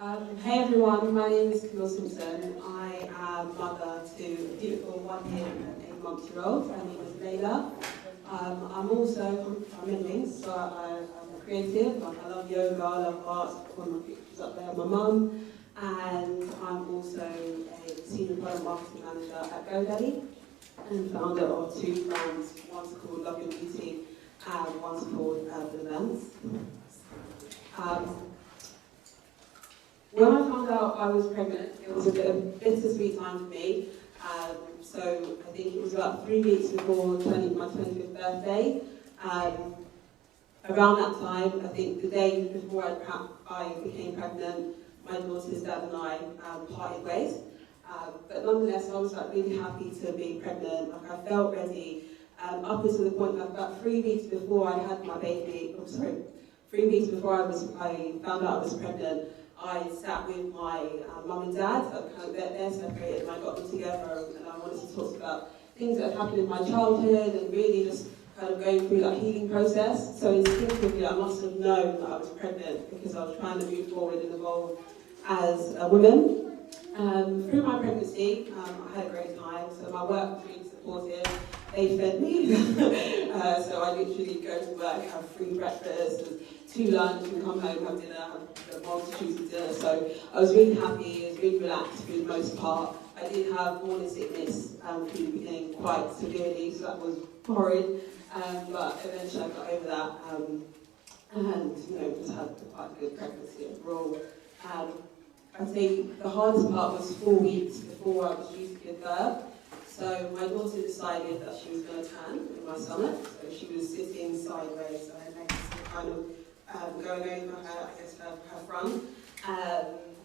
Hey everyone, my name is Camille Simpson. I am mother to a beautiful 1 year and 8-month-old. Her name is Layla. I'm many things, so I'm a creative. I love yoga, I love art. One of my pictures up there of my mum. And I'm also a senior product marketing manager at GoDaddy and founder of 2 brands. One's called Love Your Beauty and one's called Urban Events. When I found out I was pregnant, it was a bit of a bittersweet time for me. So I think it was about 3 weeks before my 25th birthday. Around that time, I think the day before I became pregnant, my daughter's dad and I parted ways. But nonetheless, I was really happy to be pregnant. I felt ready. Up until the point that about 3 weeks before I had my baby, 3 weeks before I found out I was pregnant, I sat with my mum and dad. They're separated, and I got them together, and I wanted to talk about things that had happened in my childhood, and really just kind of going through that healing process. So instinctively, I must have known that I was pregnant because I was trying to move forward and evolve as a woman. Through my pregnancy, I had a great time. So my work was really supportive. They fed me, so I literally go to work, have free breakfast, and 2 lunch, and come home, have dinner, have multitudes of dinner. So I was really happy, I was really relaxed for the most part. I did have morning sickness from the beginning quite severely, so that was horrid. But eventually I got over that, and just had quite a good pregnancy overall. I'd say the hardest part was 4 weeks before I was due to give birth. So my daughter decided that she was going to turn in my stomach. So she was sitting sideways, so her legs were kind of going over her front.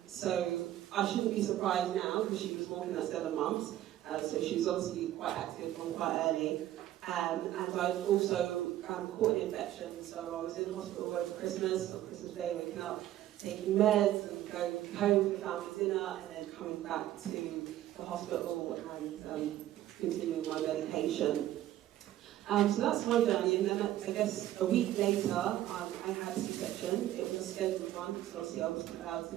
So I shouldn't be surprised now because she was walking at 7 months. So she was obviously quite active from quite early. And I also caught an infection. So I was in hospital over Christmas, on Christmas Day, waking up, taking meds and going home for family dinner, and then coming back to the hospital and continuing my medication. So that's my journey, and then I guess a week later I had a C-section. It was a scheduled one, so obviously I wasn't allowed to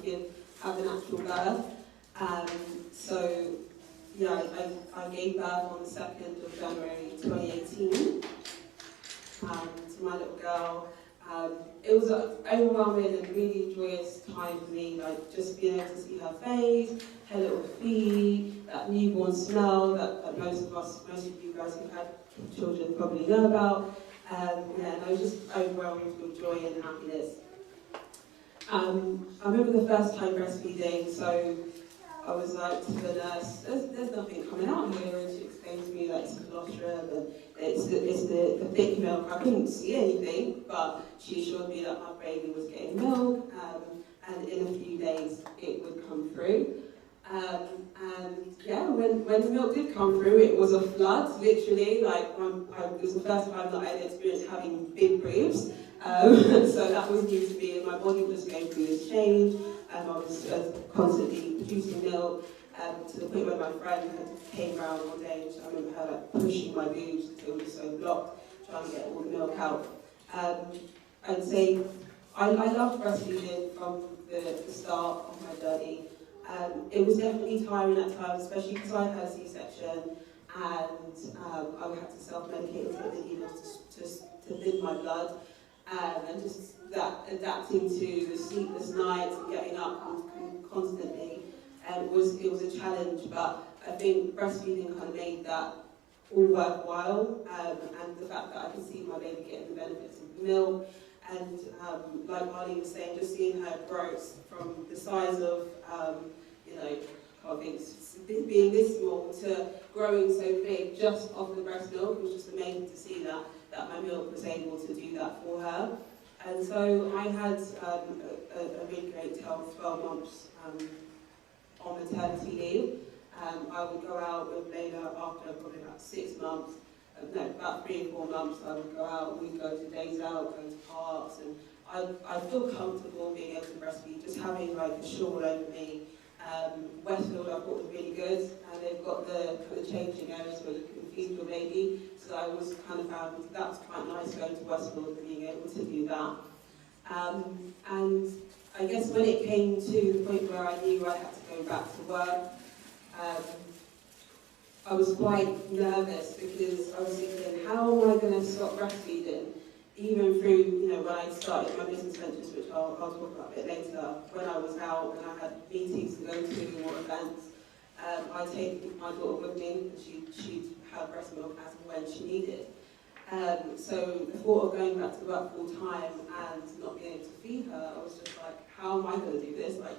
have an actual birth. So yeah, I gave birth on the 2nd of January 2018 to my little girl. It was an overwhelming and really joyous time for me, like just being able to see her face, her little feet, that newborn smell that most of you guys who've had children probably know about. And I was just overwhelmed with joy and happiness. I remember the first time breastfeeding, so I was like to the nurse, there's nothing coming out here, and she explained to me that it's colostrum and it's the thick milk. I couldn't see anything, but she assured me that my baby was getting milk, and in a few days it would come through. And yeah, when the milk did come through, it was a flood, literally. Like it was the first time that I had experienced having big boobs. So that was new to me, and my body was going through this change, and I was constantly producing milk, to the point where my friend came around one day, and I remember her pushing my boobs until it was so blocked, trying to get all the milk out. I'd say I loved breastfeeding from the start of my journey. It was definitely tiring at times, especially because I had a C-section, and I had to self-medicate to get the needles to thin my blood, and just that adapting to the sleepless nights and getting up constantly. It was a challenge, but I think breastfeeding kind of made that all worthwhile, and the fact that I could see my baby getting the benefits of the milk, and like Marlene was saying, just seeing her growth from the size of, being this small to growing so big just off the breast milk was just amazing to see that my milk was able to do that for her. And so I had a really great 12 months on maternity leave. I would go out with Layla after probably about 6 months, about 3 or 4 months. I would go out, we'd go to days out, go to parks, and I feel comfortable being able to breastfeed, just having like a shawl over me. Westfield I thought was really good, and they've got the kind of changing areas where you can feed your baby, so I was kind of found that was quite nice going to Westfield and being able to do that. And I guess when it came to the point where I knew I had to go back to work, I was quite nervous because I was thinking, how am I going to stop breastfeeding? Even through, when I started my business ventures, which I'll talk about a bit later, when I was out and I had meetings to go to or events, I take my daughter with me, and she'd have breast milk as and when she needed. So the thought of going back to work full time and not being able to feed her, I was just like, how am I going to do this? Like,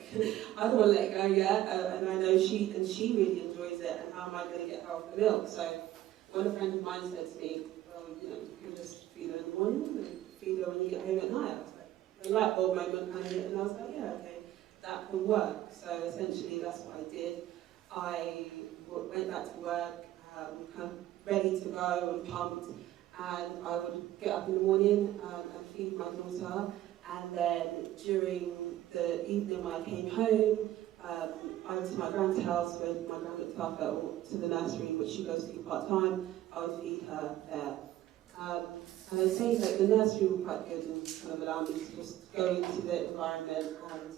I don't want to let it go yet, and I know she really enjoys it, and how am I going to get her off the milk? So when a friend of mine said to me, well, you can just feed her in the morning and feed her when you get home at night, I was like, the light bulb moment kind of hit, and I was like, yeah, okay, that can work. So essentially that's what I did. I went back to work, kind of ready to go and pumped, and I would get up in the morning and feed my daughter, and then during the evening when I came home, I went to my grand's house where my grand looked after, or to the nursery which she goes to part-time. I would feed her there. And I'd say that the nursery were quite good and kind of allowed me to just go into the environment and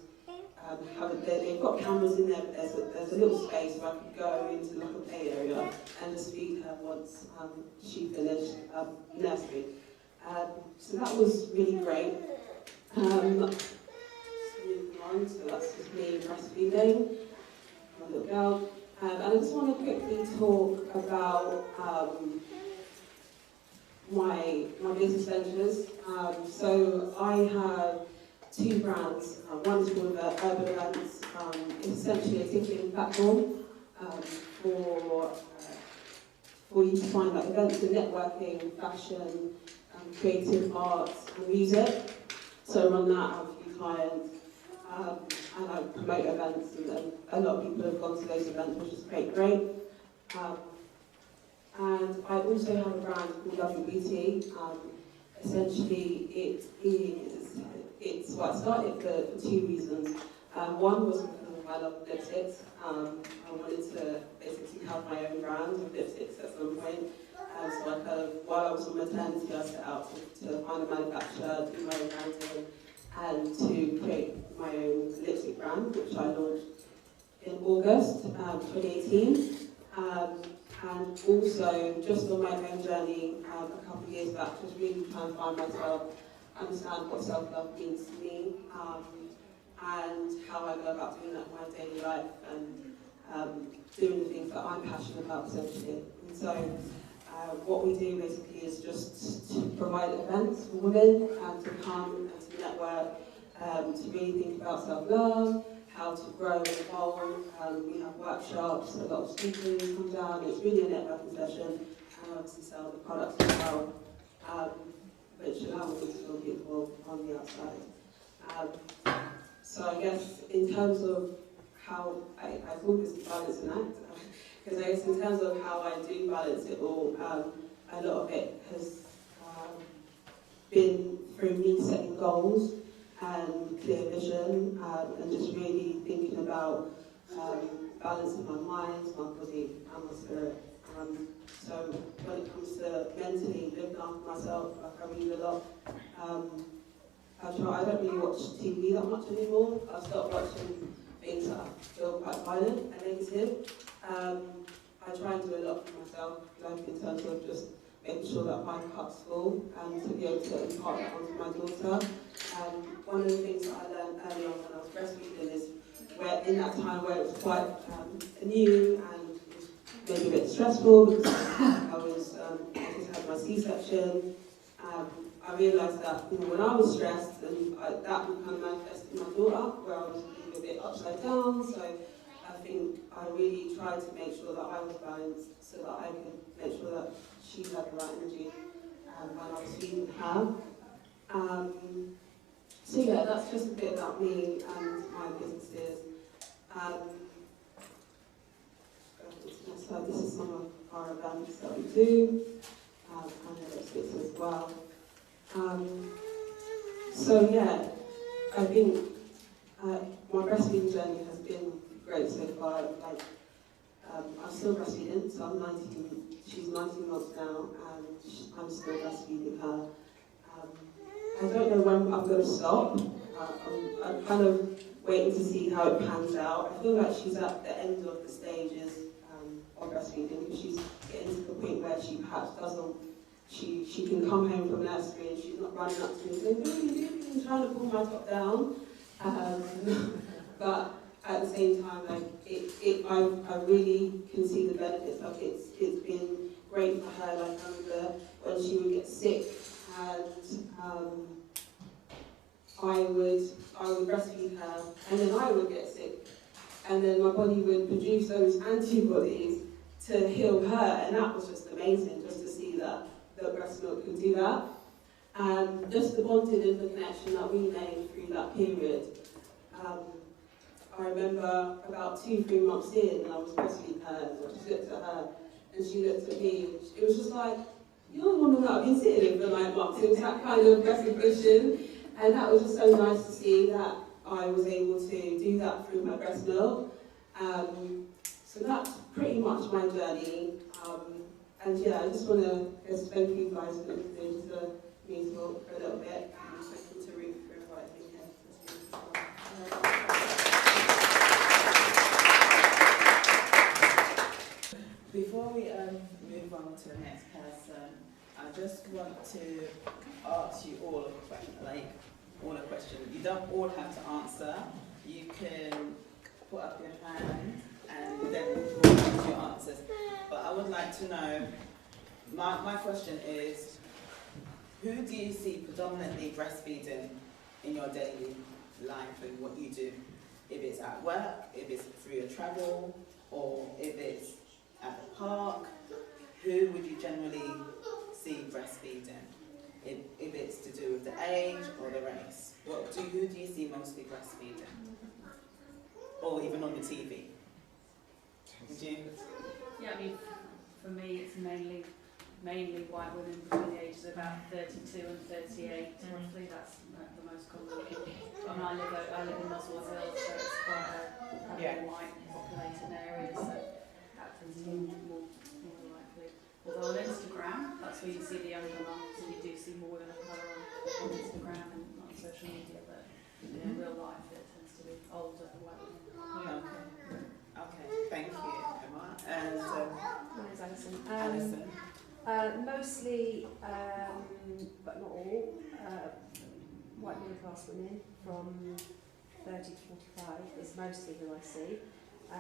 they've got cameras in there, but there's a little space where I could go into like a play area and just feed her once she finished nursery. So that was really great. Moving on, so that's just me breastfeeding, my little girl. And I just want to quickly talk about my business ventures. So I have two brands. One is called Urban Events. It's essentially a ticketing platform for you to find like events and networking, fashion, creative arts and music. So I run that, I have a few clients, and I promote events, and a lot of people have gone to those events, which is great. And I also have a brand called Lovely Beauty. Essentially, well, I started for two reasons. One was because of my love of lipsticks. I wanted to basically have my own brand of lipsticks at some point. So I kind of, while I was on maternity, I set out to find a manufacturer, do my own branding, and to create my own lipstick brand, which I launched in August 2018. And also, just on my own journey a couple of years back, just really trying to find myself, understand what self-love means to me, and how I go about doing that in my daily life, and doing the things that I'm passionate about, essentially. And so, what we do basically is just to provide events for women and to come and to network, to really think about self-love, how to grow and evolve. We have workshops, a lot of speakers come down. It's really a networking session, and obviously sell the products as well, which allow me to feel beautiful on the outside. So I guess in terms of how I thought this was balance and act, because I guess in terms of how I do balance it all, a lot of it has been through me setting goals and clear vision, and just really thinking about balancing my mind, my body, and my spirit. So when it comes to mentally looking after myself, like I read a lot. I don't really watch TV that much anymore. I've stopped watching things that I feel quite violent and negative. I try and do a lot for myself, like in terms of just making sure that my cup's full and to be able to impart that onto my daughter. One of the things that I learned early on when I was breastfeeding is where in that time where it was quite new and it was maybe a bit stressful because I just had my C-section. I realised that when I was stressed, and that would kind of manifest in my daughter, where I was being a bit upside down. So I think I really tried to make sure that I was balanced, so that I could make sure that she had the right energy when I was feeding her. So yeah, that's just a bit about me and my businesses. So this is some of our events that we do, and the lipsticks as well. So yeah, I think my breastfeeding journey has been great so far. Like, I'm still breastfeeding, so I'm 19. She's 19 months now, and I'm still breastfeeding her. I don't know when I'm going to stop. I'm kind of waiting to see how it pans out. I feel like she's at the end of the stages of breastfeeding, because she's getting to the point where she perhaps doesn't, she can come home from nursery and she's not running up to me and saying, "What are you doing?" and trying to pull my top down. But at the same time, like I really can see the benefits of it. It's been great for her. Like I remember when she would get sick, and I would breastfeed her, and then I would get sick, and then my body would produce those antibodies to heal her, and that was just amazing, just to see that the breast milk could do that, and just the bonding and the connection that we made through that period. I remember about 2-3 months in, and I was breastfeeding her, and I just looked at her, and she looked at me, and it was just like, "You're the woman that I've been sitting in for 9 months." It was that kind of recognition, and that was just so nice to see that I was able to do that through my breast milk. So that's pretty much my journey. And yeah, I just want to thank you guys for listening to me talk for a little bit. And thank you to Ruth for inviting me here. Before we move on to the next person, I just want to ask you all a question. You don't all have to answer. You can put up your hand and then we'll answer your answers. But I would like to know, my question is, who do you see predominantly breastfeeding in your daily life and what you do? If it's at work, if it's through your travel, or if it's at the park, who would you generally see breastfeeding? If it's to do with the age or the race, who do you see mostly breastfeeding? Or even on the TV? Would you? Yeah, I mean, for me, it's mainly white women between the ages of about 32 and 38. Roughly, that's the most common. I mean, I live in Muswell Hill, so it's quite a white populated area, so that tends to be more likely. Although on Instagram, that's where you see the younger mums, and you do see more women of colour on Instagram and on social media, but in real life it tends to be older white women. Okay, thank you, Emma. And My name's Alison. Alison. Mostly, but not all, white middle class women from 30 to 45 is mostly who I see. I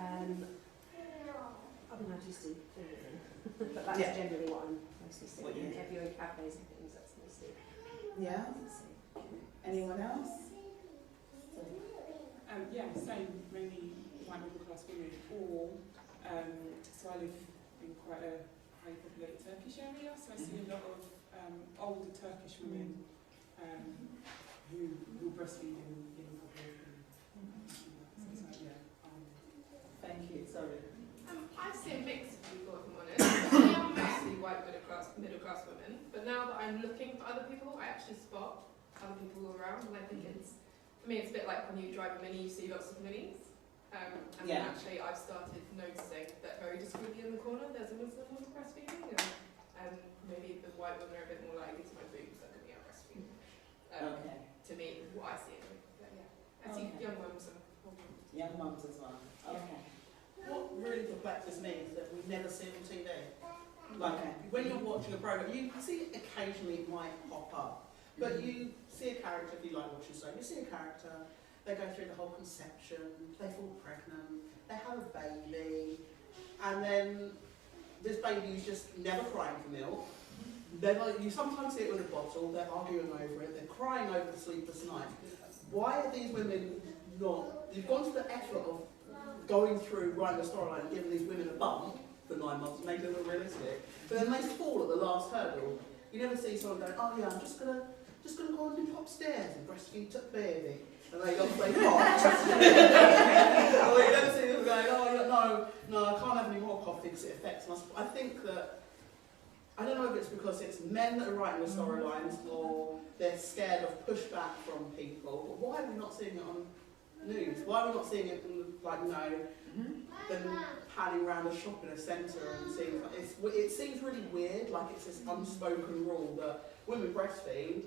mean, I just do everything, but that's generally what I'm mostly seeing. If you're in cafes and things, that's mostly. Yeah. Anyone else? Yeah, same, mainly white middle class women, or so I live in quite a highly populated Turkish area, so I see a lot of older Turkish women who breastfeed in public. Thank you, sorry. I see a mix of people, if I'm honest. I'm mostly white middle class women, but now that I'm looking for other people, I actually spot other people around, and I think for me it's a bit like when you drive a Mini, you see lots of Minis. And then actually I've started noticing that very discreetly in the corner there's a Muslim woman breastfeeding, and maybe the white women are a bit more like, "These are my boobs, that could be out breastfeeding." To me, what I see anyway. But yeah, I see young mums and old mums. Young mums as well. Okay. What really perplexes me is that we never see it on TV. Like, when you're watching a program, you see it occasionally, it might pop up, but you see a character, if you like what you're saying, you see a character, they go through the whole conception, they fall pregnant, they have a baby, and then this baby is just never crying for milk. You sometimes see it with a bottle, they're arguing over it, they're crying over the sleepless night. Why are these women not, you've gone to the effort of going through writing a storyline and giving these women a bump for 9 months, making them realistic, but then they fall at the last hurdle. You never see someone going, "Oh yeah, I'm just gonna go and nip upstairs and breastfeed the baby," and they go play cards. Or you never see them going, "Oh no, I can't have any more coffee because it affects my." I think that, I don't know if it's because it's men that are writing the storylines or they're scared of pushback from people, but why are we not seeing it on news? Why are we not seeing it them panning around a shopping centre and seeing, it seems really weird, like it's this unspoken rule that women breastfeed,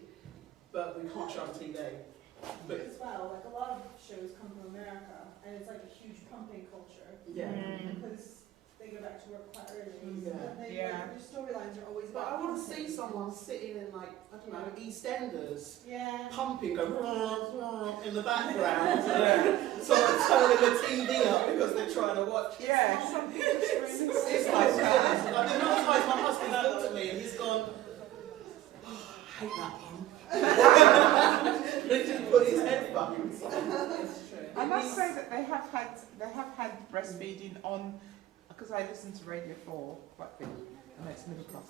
but we can't show on TV. But as well, like a lot of shows come from America, and it's like a huge pumping culture yeah. because they go back to work quite early. Yeah. So they, Yeah. like, the storylines are always But about I want to pumping. see someone sitting in, like, I don't know, EastEnders, Yeah. pumping, go in the background, sort of turning the TV up because they're trying to watch. Yeah, some people just really It's like that. Like, the amount of times my husband looked at me and he's gone, oh, I hate that pump. They just put his headphones on. It's true. I must say that they have had breastfeeding on, because I listen to Radio 4 quite a bit, and it's middle class.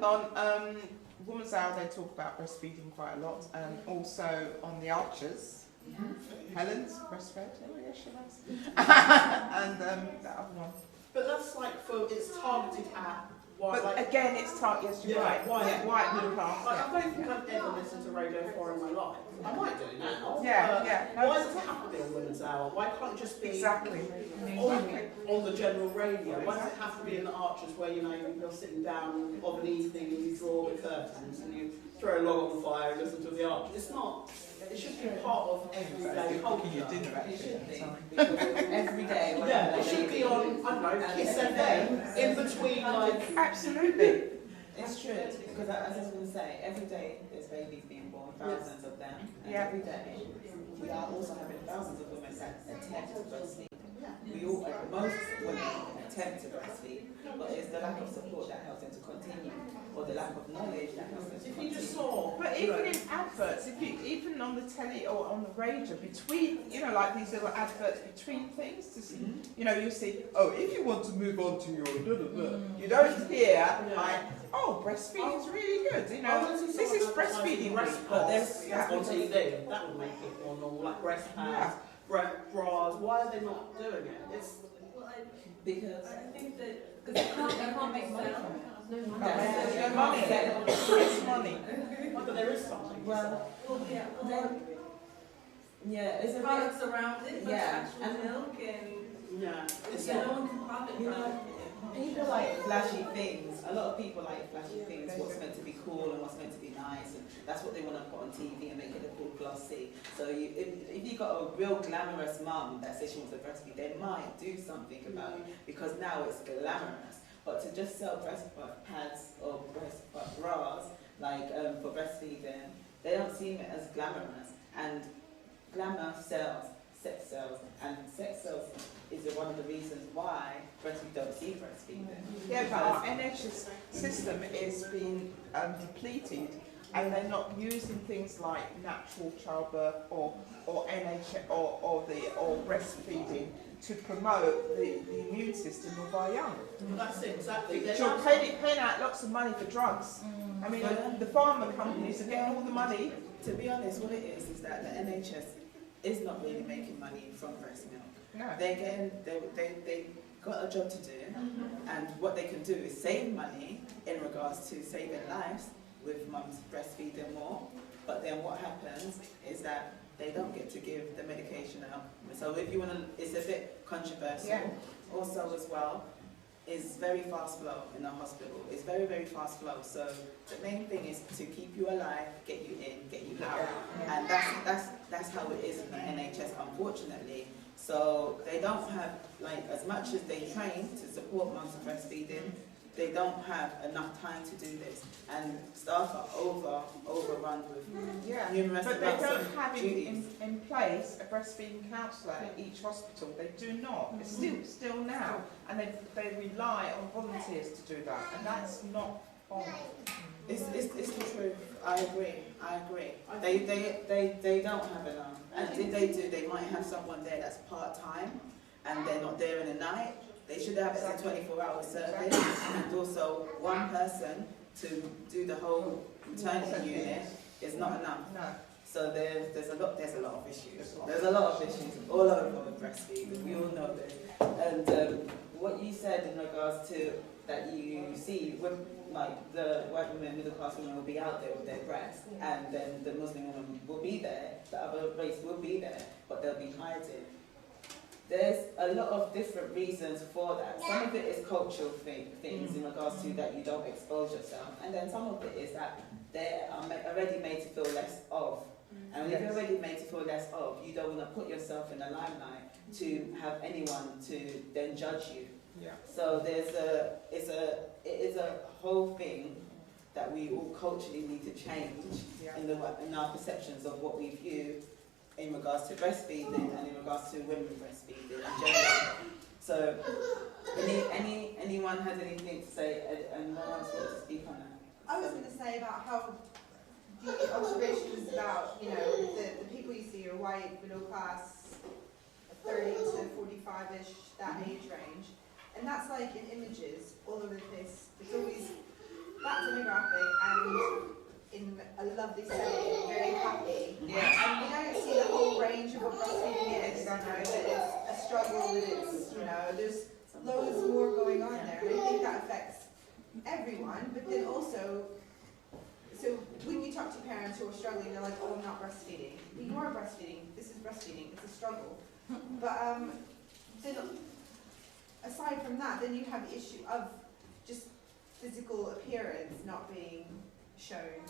But on Woman's Hour they talk about breastfeeding quite a lot, and also on The Archers, Helen's breastfed, oh yes she was, and that other one. But that's like it's targeted at white. But like, again, it's yes, you're right. White middle class. Like, I don't think I've ever listened to Radio 4 in my life. I might do now. Yeah. No, Why does it have to be on Women's Hour? Why can't it just be exactly. on the general radio? Why does it have to be in the Archers where, you know, you're sitting down of an evening and you draw the curtains and you throw a log on the fire and listen to the Archers? It's not. It should be part of everyday culture. Your dinner It should be. actually. Every day. Yeah, it should be on, I don't know, Kiss FM, in between, like... Absolutely. It's true, because as I was going to say, every day there's babies being born, thousands of them, and every day we are also having thousands of women that attempt to breastfeed. Most women attempt to breastfeed, but it's the lack of support that helps them to continue, or the lack of knowledge that helps them to If you continue. just saw... But even in adverts, even on the telly or on the radio, between, like these little adverts between things, to see, you see, oh, if you want to move on to your you don't hear, like, oh, breastfeeding's really good, this is breastfeeding week. But there's on TV, that would make it more normal, like breast pads, bras. Why are they not doing it? It's Because I think that because they can't make money from it. There's no money. It's money. but there is something. well, yeah, it's a bit. Products around it, but Yeah, actual and- milk and Yeah, it's no one can profit You from know, it. people like flashy things. A lot of people like flashy things. What's meant to be cool and what's meant to be nice, and that's what they want to put on TV and make it look all glossy. So if you got a real glamorous mum that says she wants to breastfeed, they might do something about it because now it's glamorous. But to just sell breast pads or breast bras like for breastfeeding, they don't seem as glamorous. And glamour sells, sex sells, and sex sells is one of the reasons why we don't see breastfeeding. Yeah, but our NHS system is being depleted, and they're not using things like natural childbirth or NHS or breastfeeding to promote the immune system of our young. that's it, exactly. You're paying out lots of money for drugs. I mean, the pharma companies are getting all the money. To be honest, what it is that the NHS is not really making money from breast milk. No. They got a job to do, and what they can do is save money in regards to saving lives with mums breastfeeding more. But then what happens is that they don't get to give the medication out. So if you want to, it's a bit controversial. Yeah. Also as well, it's very fast flow in the hospital. It's very, very fast flow. So the main thing is to keep you alive, get you in, get you out. And that's how it is in the NHS, unfortunately. So they don't have, like, as much as they train to support mums breastfeeding, they don't have enough time to do this. And staff are overrun with numerous But they amounts don't of have duties. in place a breastfeeding counsellor at each hospital. They do not. It's still now, and they rely on volunteers to do that, and that's not on. It's the truth. I agree. They don't have enough. And if they do, they might have someone there that's part-time and they're not there in the night. They should have it as a 24-hour service and also one person to do the whole maternity unit is not enough. No. So there's a lot of issues. There's a lot of issues all over with breastfeeding. We all know this. And what you said in regards to that you see when like the white women, middle class women will be out there with their breasts, and then the Muslim women will be there, the other race will be there, but they'll be hiding. there's a lot of different reasons for that. Some of it is cultural things in regards to that you don't expose yourself, and then some of it is that they are already made to feel less of. And if you're already made to feel less of, you don't want to put yourself in the limelight to have anyone to then judge you. Yeah. So it is a whole thing that we all culturally need to change in our perceptions of what we view in regards to breastfeeding and in regards to women breastfeeding in general. So, anyone has anything to say? And no one's going to speak on that. I was going to say about how the observations about, you know, the people you see are white, middle class, 30 to 45-ish, that age range. And that's like in images all over the place. It's always that demographic and in a lovely setting, very happy. Yeah. And we don't see the whole range of what breastfeeding is, you know, that it's a struggle, that it's, you know, there's loads more going on there. And I think that affects everyone, but then also, so when you talk to parents who are struggling, they're like, oh, I'm not breastfeeding. Well, you are breastfeeding. This is breastfeeding. It's a struggle. But then aside from that, then you have the issue of just physical appearance not being shown,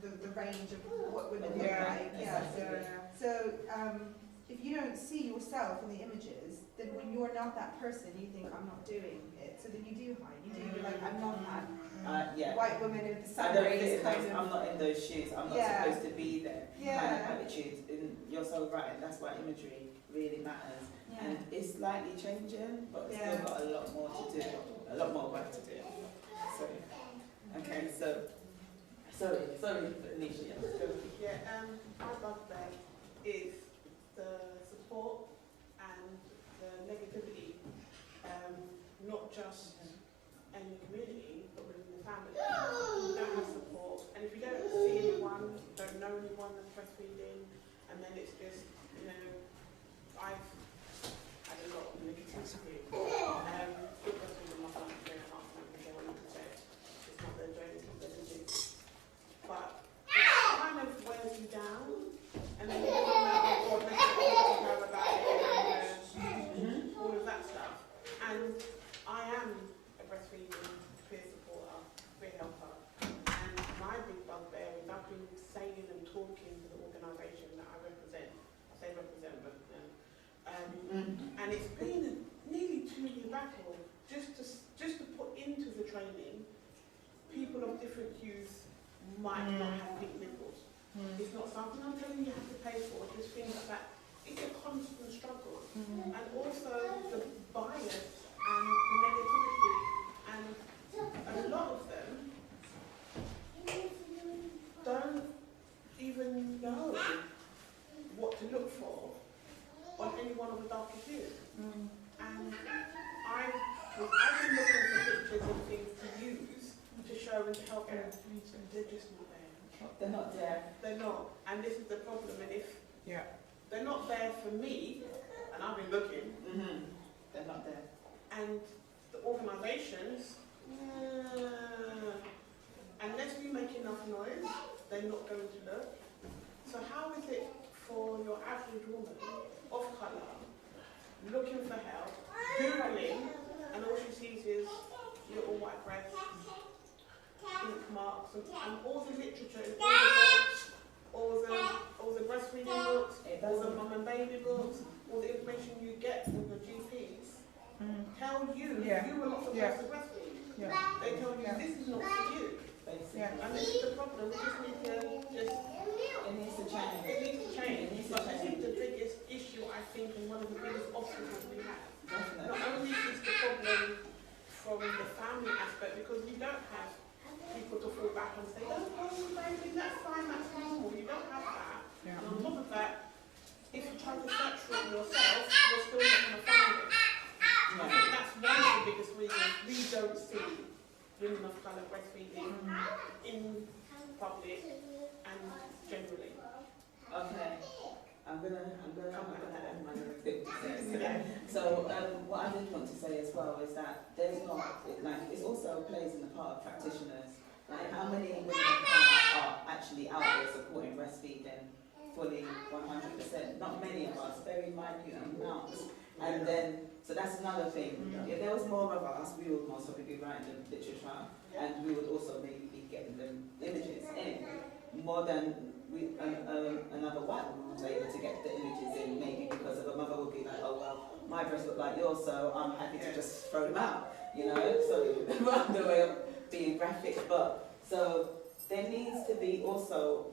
the range of what women look like. Yeah. So if you don't see yourself in the images, then when you're not that person, you think, I'm not doing it. So then you do hide. You're like, I'm not that white woman with the sun rays kind of. I'm not in those shoes. I'm not supposed to be there. Kind of attitude. And you're so right. That's why imagery really matters. And it's slightly changing, but we've still got a lot more to do. A lot more work to do. So, okay, so sorry, Anisha. My bugbear is the support and the negativity, not just in the community, but within the family. You don't have support, and if you don't see anyone, don't know anyone that's breastfeeding, and then it's just, you know, I've had a lot of negativity. Good breastfeeding my son is very hard to make 100%. It's not the journey, it's not the disease. But it kind of wears you down, and then you come out, oh God, let's know about it, and all of that stuff. And I am a breastfeeding peer supporter, peer helper, and my big bugbear is I've been saying and talking to the organisation that I represent. I say represent. And it's been a nearly 2-year battle just to put into the training. People of different hues might not have big nipples. It's not something I'm telling you have to pay for, just things like that. It's a constant struggle. And also the bias and the negativity, and a lot of them don't even know what to look for on anyone of a darker hue. And I've been looking for pictures and things to use to show and to help them. They're just not there. They're not there. They're not. And this is the problem. And if they're not there for me, and I've been looking, they're not there. and the organisations, unless we make enough noise, they're not going to look. So how is it for your average woman of colour looking for help, Googling, and all she sees is little white breasts, ink marks, and all the literature, all the breastfeeding books, all the mum and baby books, all the information you get from the GPs tell you you were not supposed to breastfeed. They tell you this is not for you. And this is the problem. We just need to it needs to change. It needs to change. But I think the biggest issue, I think, and one of the biggest obstacles we have, not only is the problem from the family aspect, because we don't have people to fall back and say, don't worry, baby, that's fine, that's normal. You don't have that. And on top of that, if you try to search for it yourself, you're still not going to find it. I think that's one of the biggest reasons we don't see women of colour breastfeeding in public and generally. Okay. I'm gonna add my little thing to say. So what I did want to say as well is that there's not, it also plays in the part of practitioners. Like how many women of colour are actually out there supporting breastfeeding fully 100%? Not many of us, very minute amounts. And then, so that's another thing. If there was more of us, we would most probably be writing the literature, and we would also maybe be getting the images in more than another white woman was able to get the images in, maybe because of a mother would be like, oh well, my breasts look like yours, so I'm happy to just throw them out, you know, so the way of being graphic. But so there needs to be also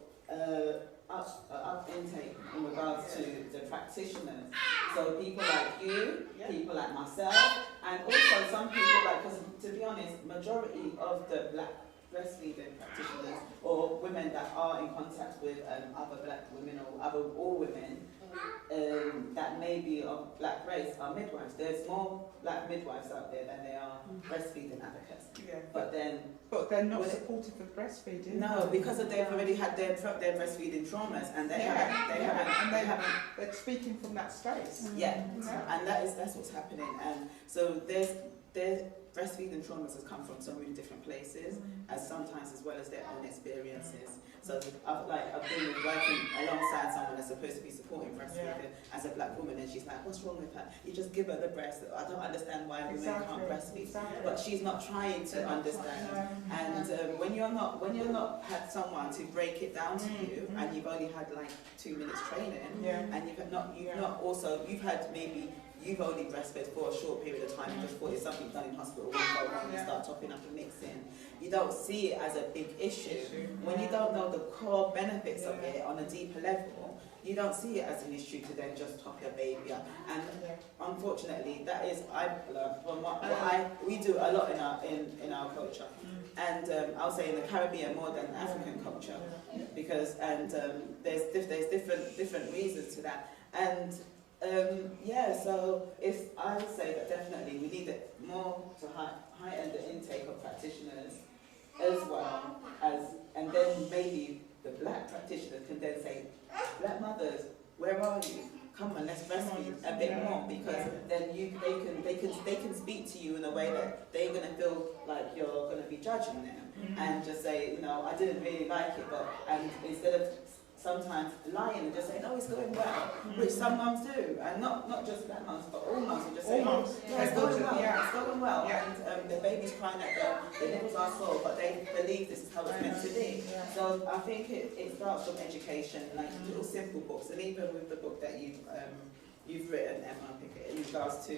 up intake in regards to the practitioners. So people like you, people like myself, and also some people like, because to be honest, majority of the Black breastfeeding practitioners or women that are in contact with other Black women or all women that may be of Black race are midwives. There's more Black midwives out there than there are breastfeeding advocates. But they're not supportive of breastfeeding. No, because they've already had their breastfeeding traumas, and they haven't. They're speaking from that space. And that's what's happening. And so there's breastfeeding traumas has come from so many different places, as sometimes as well as their own experiences. So I've been working alongside someone that's supposed to be supporting breastfeeding as a Black woman, and she's like, what's wrong with her? You just give her the breast. I don't understand why women can't breastfeed. But she's not trying to understand. And when you're not had someone to break it down to you, and you've only had like 2 minutes training, and you've had maybe you've only breastfed for a short period of time and just thought it's something done in hospital, and you start topping up and mixing. You don't see it as a big issue. When you don't know the core benefits of it on a deeper level, you don't see it as an issue to then just top your baby up. And unfortunately, that is, I've learned from we do a lot in our culture. And I'll say in the Caribbean more than African culture, because there's different reasons to that. And so if I would say that definitely we need it more to heighten the intake of practitioners, as well as, and then maybe the Black practitioners can then say, Black mothers, where are you? Come on, let's breastfeed a bit more, because then they can speak to you in a way that they're gonna feel like you're gonna be judging them, and just say, you know, I didn't really like it, but and instead of sometimes lying and just saying, oh, it's going well, which some mums do, and not just Black mums, but all mums will just say, oh, it's going well, it's going well, and the baby's crying at the nipples are sore, but they believe this is how it's meant to be. So I think it starts from education, like little simple books, and even with the book that you've written, Emma, in regards to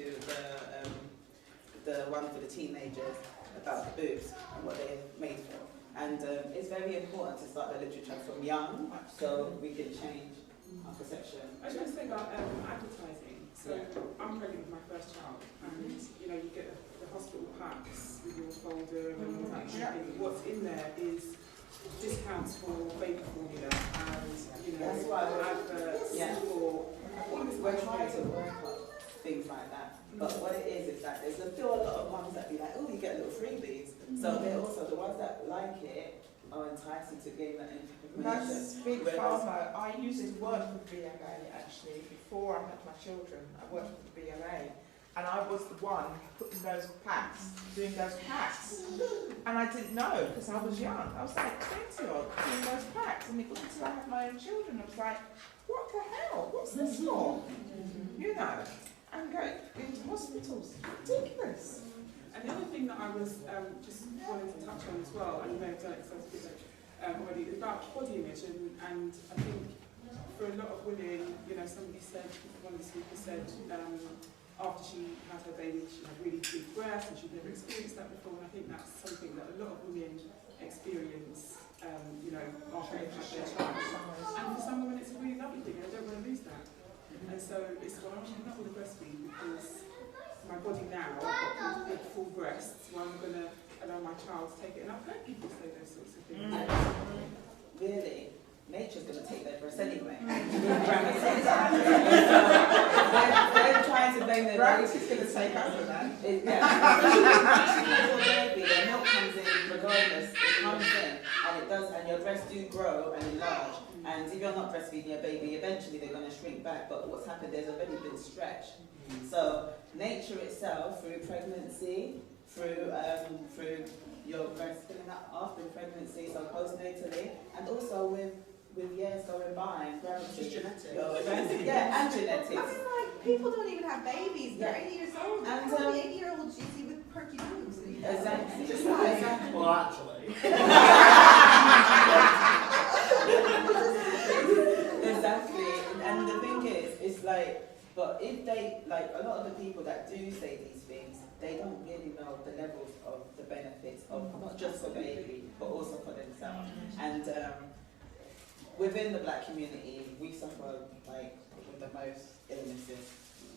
the one for the teenagers about the boobs and what they're made for. And it's very important to start the literature from young, so we can change our perception. I was going to say about advertising. So I'm pregnant with my first child, and you know, you get the hospital packs with your folder and all that kind of thing. What's in there is discounts for baby formula, and you know, adverts for all this. We're trying to work on things like that, but what it is that there's still a lot of mums that be like, oh, you get little freebies. So they're also the ones that like it are entitled to gain that information. That's big pharma. I used to work with BMA actually before I had my children. I worked with the BMA, and I was the one putting those packs, doing those packs, and I didn't know because I was young. I was like 20 odd doing those packs, and it wasn't until I had my own children I was like, what the hell? What's this for? You know, and go into hospitals. Ridiculous. And the other thing that I was just wanted to touch on as well, and you may have done it already, is about body image, and I think for a lot of women, you know, somebody said, one of the speakers said, after she had her baby, she had really big breasts and she'd never experienced that before, and I think that's something that a lot of women experience, you know, after they've had their child. And for some women it's a really lovely thing, and they don't want to lose that. And so it's, well, I'm not going to breastfeed because my body now, I've got big full breasts, so I'm going to allow my child to take it. And I've heard people say those sorts of things. Really? Nature's going to take their breasts anyway. They're trying to blame their Gravity's going to take over that. Baby, the milk comes in regardless. It comes in, and it does, and your breasts do grow and enlarge. And if you're not breastfeeding your baby, eventually they're going to shrink back. But what's happened, there's already been stretch. So nature itself, through pregnancy, through your breast filling up after pregnancy, so postnatally, and also with years going by and gravity. Just genetics. And genetics. People don't even have babies. They're 80 years old. And, How many 80-year-olds do you see with perky boobs? Exactly. Just like, Exactly. Well, actually. Exactly. And the thing is, it's like, but if they, like, a lot of the people that do say these things, they don't really know the levels of the benefits of not just for baby, but also for themselves. And within the Black community, we suffer like with the most illnesses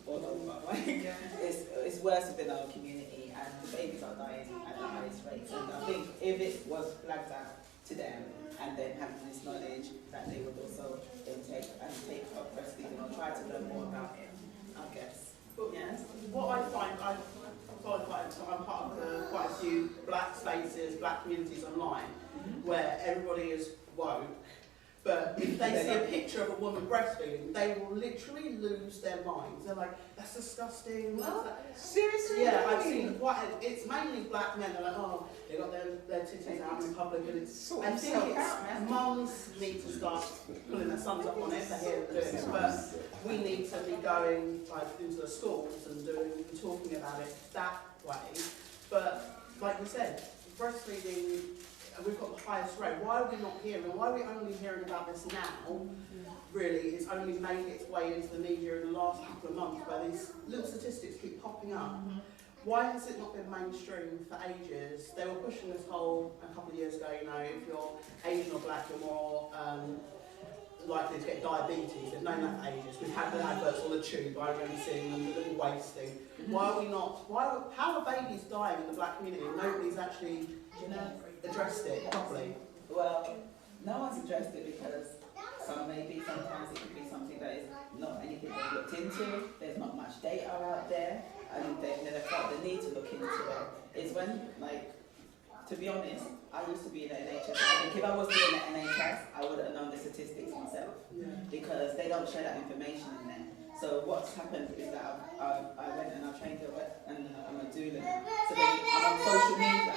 all over. Like, it's worse within our community, and the babies are dying at the highest rates. And I think if it was flagged out to them, and then having this knowledge, that they would also take up breastfeeding or try to learn more about it, I guess. But Yes. what I find, I'm part of quite a few Black spaces, Black communities online, where everybody is woke. But if they see a picture of a woman breastfeeding, they will literally lose their minds. They're like, that's disgusting. What? Seriously? Yeah, I've seen it's mainly Black men. They're like, oh, they got their titties out in public. And it's, I think it's mums need to start pulling their sons up on it. They're here to do it. But we need to be going like into the schools and talking about it that way. But like we said, breastfeeding, we've got the highest rate. Why are we not hearing? Why are we only hearing about this now? Really, it's only made its way into the media in the last couple of months, where these little statistics keep popping up. Why has it not been mainstream for ages? They were pushing this whole a couple of years ago. You know, if you're Asian or Black, you're more likely to get diabetes. They've known that for ages. We've had the adverts on the tube. I remember seeing them, the little waist thing. Why are we not? How are babies dying in the Black community? Nobody's actually addressed it properly. Well, no one's addressed it because sometimes it could be something that is not anything they've looked into. There's not much data out there, and they've never felt the need to look into it. It's when, like, to be honest, I used to be in the NHS. I think if I was doing the NHS, I would have known the statistics myself, because they don't share that information in there. So what's happened is that I went and I trained and I'm a doula now. So then I'm on social media.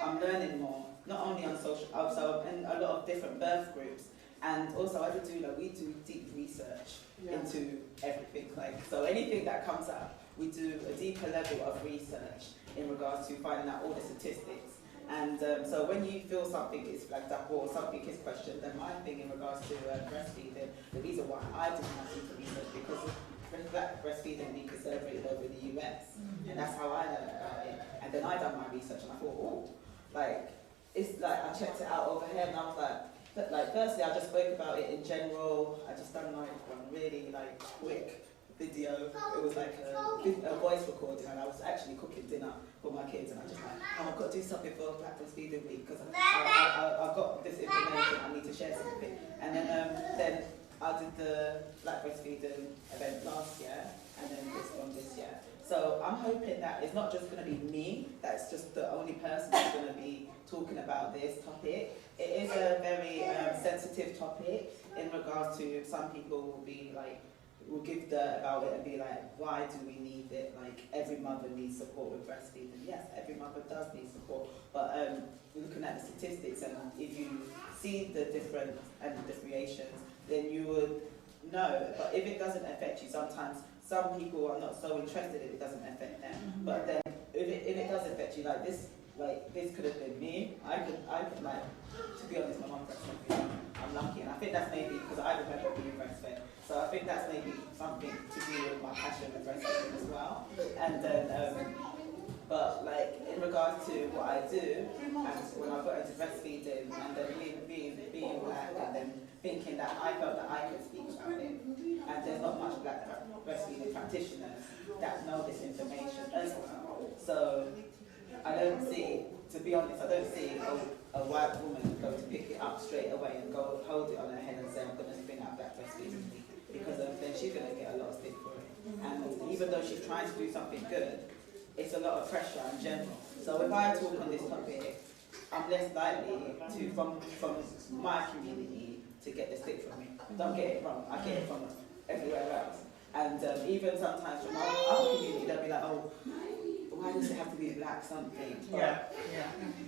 I'm learning more, not only on social, also in a lot of different birth groups, and also as a doula, we do deep research into everything. Like, so anything that comes up, we do a deeper level of research in regards to finding out all the statistics. And so when you feel something is flagged up or something is questioned, then my thing in regards to breastfeeding, the reason why I did my deeper research, because Black Breastfeeding Week is celebrated over in the US, and that's how I learned about it. And then I done my research and I thought, oh, like, it's like I checked it out over here and I was like firstly I just spoke about it in general. I just done like one really like quick video. It was like a voice recording, and I was actually cooking dinner for my kids, and I just like, oh, I've got to do something for Black Breastfeeding Week because I've got this information, I need to share something. And then I did the Black Breastfeeding event last year, and then this one this year. So I'm hoping that it's not just going to be me, that's just the only person that's going to be talking about this topic. It is a very sensitive topic in regards to some people will be like, will give dirt about it and be like, why do we need it? Like, every mother needs support with breastfeeding. Yes, every mother does need support, but looking at the statistics, and if you see the different differentiations, then you would know. But if it doesn't affect you, sometimes some people are not so interested if it doesn't affect them. But then if it does affect you, like this could have been me. I could like, to be honest, my mum breastfed me. I'm lucky, and I think that's maybe because I remember being breastfed. So I think that's maybe something to do with my passion with breastfeeding as well. And then, but like in regards to what I do, and when I got into breastfeeding, and then being Black, and then thinking that I felt that I could speak about it, and there's not much Black breastfeeding practitioners that know this information as well. So I don't see, to be honest, I don't see a white woman go to pick it up straight away and go hold it on her head and say, I'm going to bring out Black Breastfeeding Week, because then she's going to get a lot of stick for it. And even though she's trying to do something good, it's a lot of pressure in general. So if I talk on this topic, I'm less likely to, from my community, to get the stick from me. Don't get it wrong, I get it from everywhere else. And even sometimes from our other community, they'll be like, oh, why does it have to be Black something?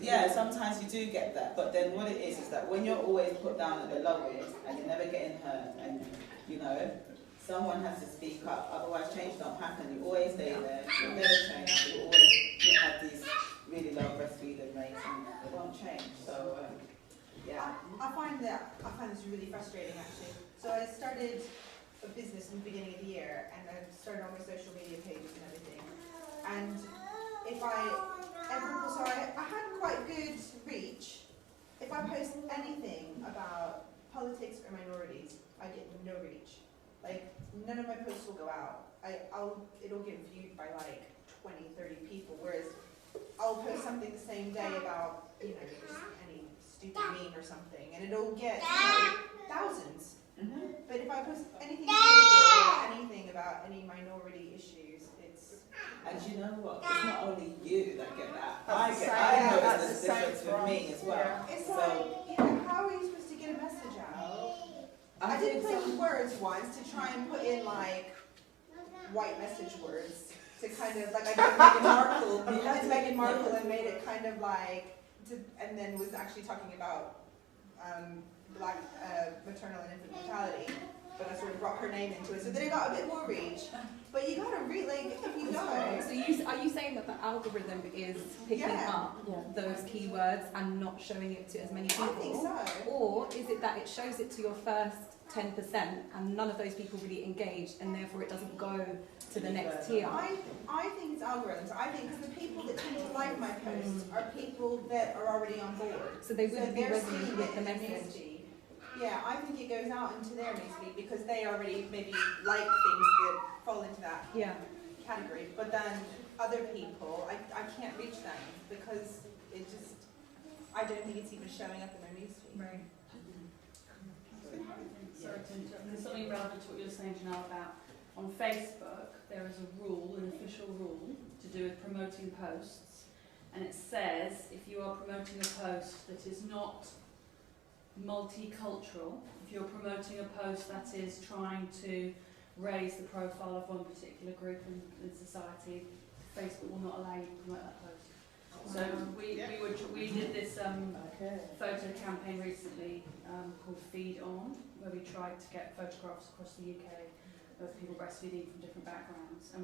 Yeah, sometimes you do get that, but then what it is that when you're always put down at the lowest and you're never getting heard, and you know, Someone has to speak up, otherwise change don't happen. You always stay there, you never change. You always have these really low breastfeeding rates and they won't change. So, yeah. I find this really frustrating actually. So I started a business in the beginning of the year, and I started all my social media pages and everything. And if I had quite good reach. If I post anything about politics or minorities, I get no reach. Like, none of my posts will go out. It'll get viewed by like 20, 30 people, whereas I'll post something the same day about, you know, just any stupid meme or something, and it'll get, you know, thousands. But if I post anything political or anything about any minority issues, it's... And you know what? It's not only you that get that. I That's notice the this same difference with me as well. It's So, like, you know, how are you supposed to get a message out? I did play with words once to try and put in like white message words to kind of like I did Meghan Markle. I did Meghan Markle and made it kind of like and then was actually talking about black maternal and infant mortality, but I sort of brought her name into it, so then it got a bit more reach. But you gotta read, like, if you don't. So are you saying that the algorithm is picking up those keywords and not showing it to as many people? I think so. Or is it that it shows it to your first 10% and none of those people really engage, and therefore it doesn't go to the next tier? I think it's algorithms. I think because the people that tend to like my posts are people that are already on board. So they wouldn't be they're resonating seeing with it the in their message. newsfeed. Yeah, I think it goes out into their newsfeed because they already maybe like things that fall into that category. But then other people, I can't reach them because it just, I don't think it's even showing up in their newsfeed. Right. Sorry to interrupt. There's something relevant to what you're saying, Janelle, about on Facebook there is a rule, an official rule, to do with promoting posts, and it says if you are promoting a post that is not multicultural, if you're promoting a post that is trying to raise the profile of one particular group in society, Facebook will not allow you to promote that post. So we did this photo campaign recently called Feed On, where we tried to get photographs across the UK of people breastfeeding from different backgrounds, and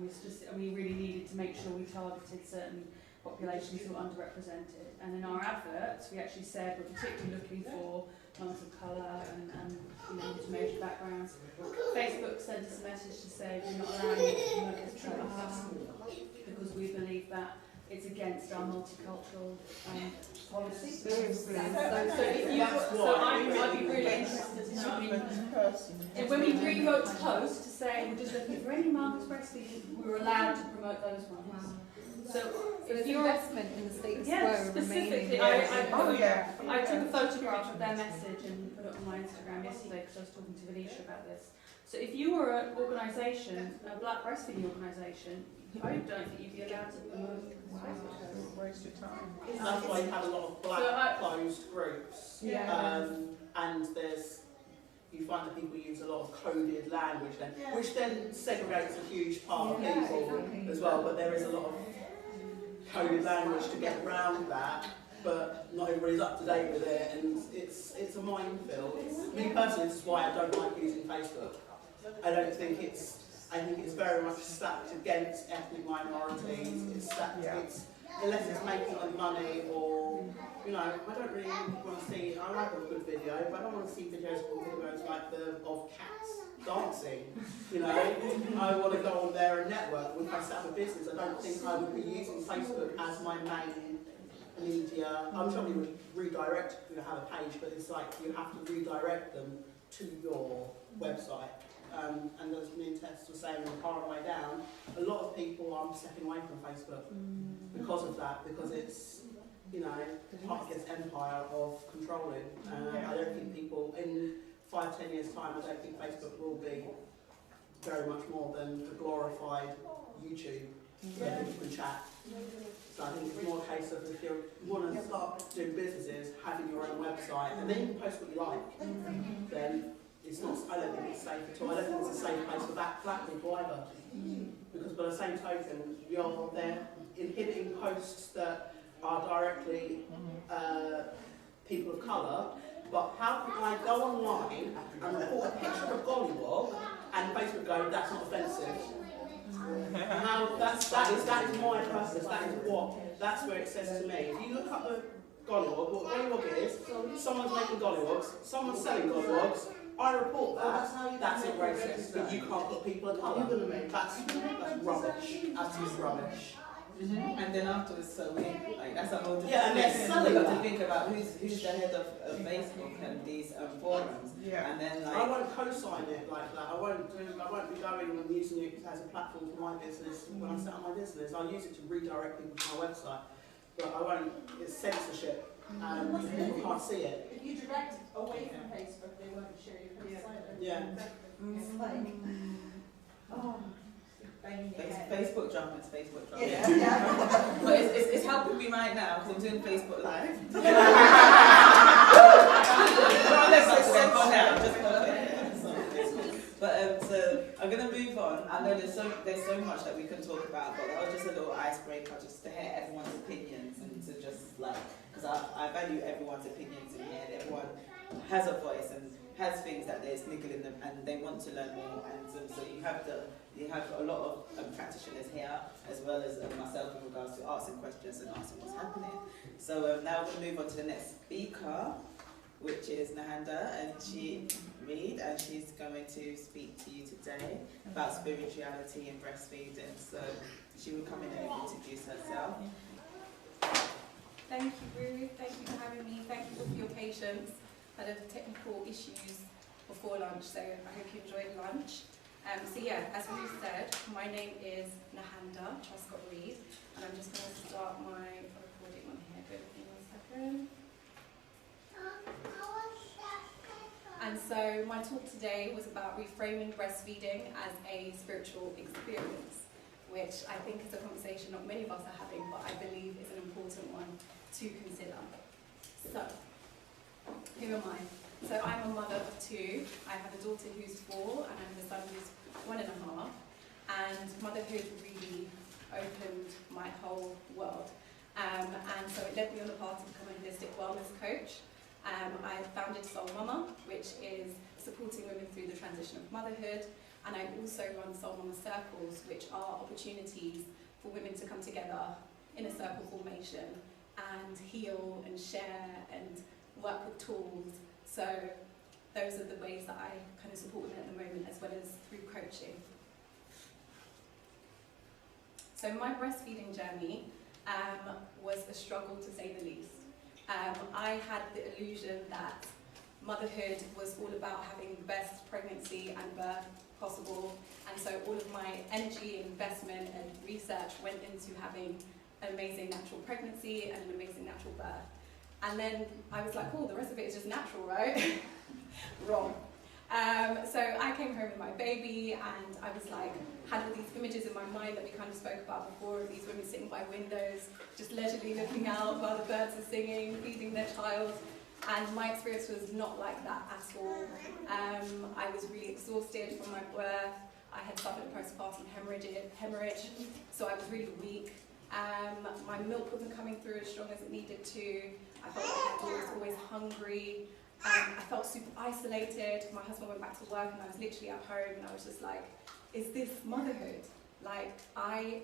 we really needed to make sure we targeted certain populations who were underrepresented. And in our adverts, we actually said we're particularly looking for mums of colour and you know, from Asian backgrounds. Facebook sent us a message to say we're not allowing you to promote this post because we believe that it's against our multicultural policy. So I'd be really interested to know. I mean, when we rewrote the post to say we're just looking for any mums breastfeeding, we were allowed to promote those ones. So if there's you're investment in the status yes, quo remaining. specifically, I took a photograph of their message and put it on my Instagram yesterday because I was talking to Venetia about this. So if you were an organisation, a Black Breastfeeding organisation, I don't think you'd be allowed to promote. Waste your time. That's why you have a lot of black closed groups. And you find that people use a lot of coded language then, which then segregates a huge part of people as well. But there is a lot of coded language to get around that, but not everybody's up to date with it, and it's a minefield. Me personally, this is why I don't like using Facebook. I think it's very much stacked against ethnic minorities. It's stacked. Unless it's making them money, or you know, I don't really want to see. I like a good video, but I don't want to see videos like of cats dancing. You know, I want to go on there and network. If I set up a business, I don't think I would be using Facebook as my main media. I'm sure we would redirect. You have a page, but it's like you have to redirect them to your website. And as me and Tess were saying on the car way down, a lot of people are stepping away from Facebook because of that, because it's, you know, part of this empire of controlling. I don't think people, in 5-10 years' time, I don't think Facebook will be very much more than a glorified YouTube where people can chat. So I think it's more a case of if you want to start doing businesses, having your own website, and then you can post what you like, then it's not, I don't think it's safe at all. I don't think it's a safe place for black people either. Because by the same token, you're there inhibiting posts that are directly people of colour, but how can I go online and report a picture of Gollywog and Facebook go, that's not offensive. Now that is my purpose. That's where it says to me. If you look up the gollywog, what gollywog is, someone's making gollywogs, someone's selling gollywogs. I report that. That's it racist. That you can't put people of colour. That's rubbish. Absolute rubbish. And then afterwards, so we that's a whole and they're selling we've got to that. think about who's the head of Facebook and these forums. Yeah. And then I won't co-sign it like that. I won't be going and using it as a platform for my business. When I set up my business, I'll use it to redirect people to my website. But I won't. It's censorship, and people can't see it. If you direct away from Facebook, they won't share your posts either. Yeah. It's like, oh, banging your head. Facebook jumping, Facebook jumping. Yeah. But it's helping me right now because I'm doing Facebook Live. But so I'm gonna move on. I know there's so much that we can talk about, but that was just a little icebreaker, just to hear everyone's opinions and to just like, because I value everyone's opinions in here. And everyone has a voice and has things that they're niggling them and they want to learn more. And so you have a lot of practitioners here, as well as myself, in regards to asking questions and asking what's happening. So now we're going to move on to the next speaker, which is Nahanda, and she's going to speak to you today about spirituality and breastfeeding. So she will come in and introduce herself. Thank you, Ruth. Thank you for having me. Thank you for your patience. I had technical issues before lunch, so I hope you enjoyed lunch. So yeah, as Ruth said, my name is Nahanda Truscott-Reed, and I'm just going to start my recording on here. Bear with me 1 second. And so my talk today was about reframing breastfeeding as a spiritual experience, which I think is a conversation not many of us are having, but I believe is an important one to consider. So, who am I? So I'm a mother of 2. I have a daughter who's 4 and I have a son who's 1.5. And motherhood really opened my whole world. And so it led me on the path to become a holistic wellness coach. I founded Soul Mama, which is supporting women through the transition of motherhood. And I also run Soul Mama Circles, which are opportunities for women to come together in a circle formation and heal and share and work with tools. So those are the ways that I kind of support women at the moment, as well as through coaching. So my breastfeeding journey was a struggle, to say the least. I had the illusion that motherhood was all about having the best pregnancy and birth possible, and so all of my energy, investment and research went into having an amazing natural pregnancy and an amazing natural birth. And then I was like, oh, the rest of it is just natural, right? Wrong. So I came home with my baby and I was like, had all these images in my mind that we kind of spoke about before, of these women sitting by windows, just leisurely looking out while the birds are singing, feeding their child. And my experience was not like that at all. I was really exhausted from my birth. I had suffered a postpartum hemorrhage, so I was really weak. My milk wasn't coming through as strong as it needed to. I felt like I was always hungry. I felt super isolated. My husband went back to work and I was literally at home and I was just like, is this motherhood? Like, I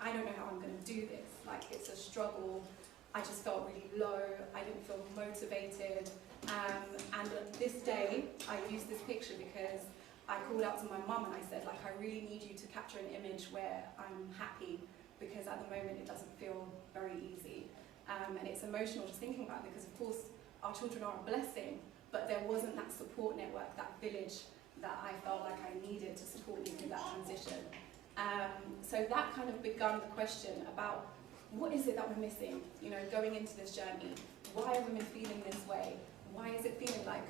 don't know how I'm going to do this. Like, it's a struggle. I just felt really low. I didn't feel motivated. And this day, I used this picture because I called out to my mum and I said, like, I really need you to capture an image where I'm happy, because at the moment it doesn't feel very easy. And it's emotional just thinking about it, because of course our children are a blessing, but there wasn't that support network, that village that I felt like I needed to support me through that transition. So that kind of began the question about, what is it that we're missing, you know, going into this journey? Why are women feeling this way? Why is it feeling like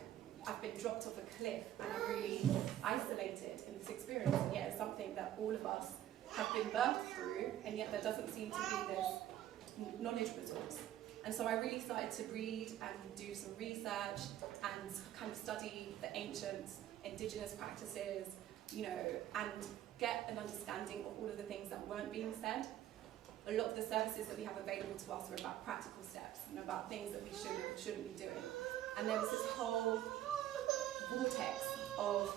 I've been dropped off a cliff and I'm really isolated in this experience? And yet it's something that all of us have been birthed through, and yet there doesn't seem to be this knowledge resource. And so I really started to read and do some research and kind of study the ancient indigenous practices, you know, and get an understanding of all of the things that weren't being said. A lot of the services that we have available to us are about practical steps and about things that we shouldn't be doing. And there was this whole vortex of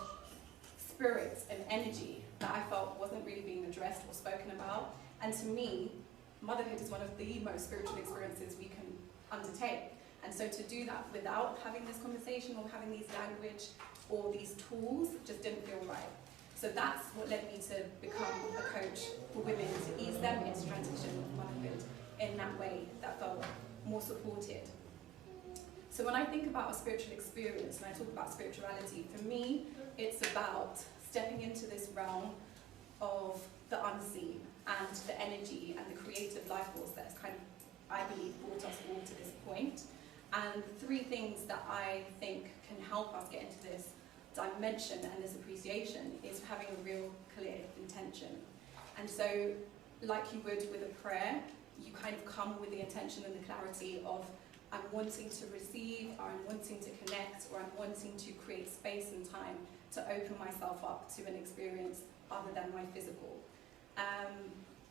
spirit and energy that I felt wasn't really being addressed or spoken about. And to me, motherhood is one of the most spiritual experiences we can undertake. And so to do that without having this conversation or having these language or these tools just didn't feel right. So that's what led me to become a coach for women, to ease them into transition of motherhood in that way that felt more supported. So when I think about a spiritual experience and I talk about spirituality, for me, it's about stepping into this realm of the unseen and the energy and the creative life force that's kind of, I believe, brought us all to this point. And three things that I think can help us get into this dimension and this appreciation is having a real clear intention. And so, like you would with a prayer, you kind of come with the intention and the clarity of, I'm wanting to receive, or I'm wanting to connect, or I'm wanting to create space and time to open myself up to an experience other than my physical.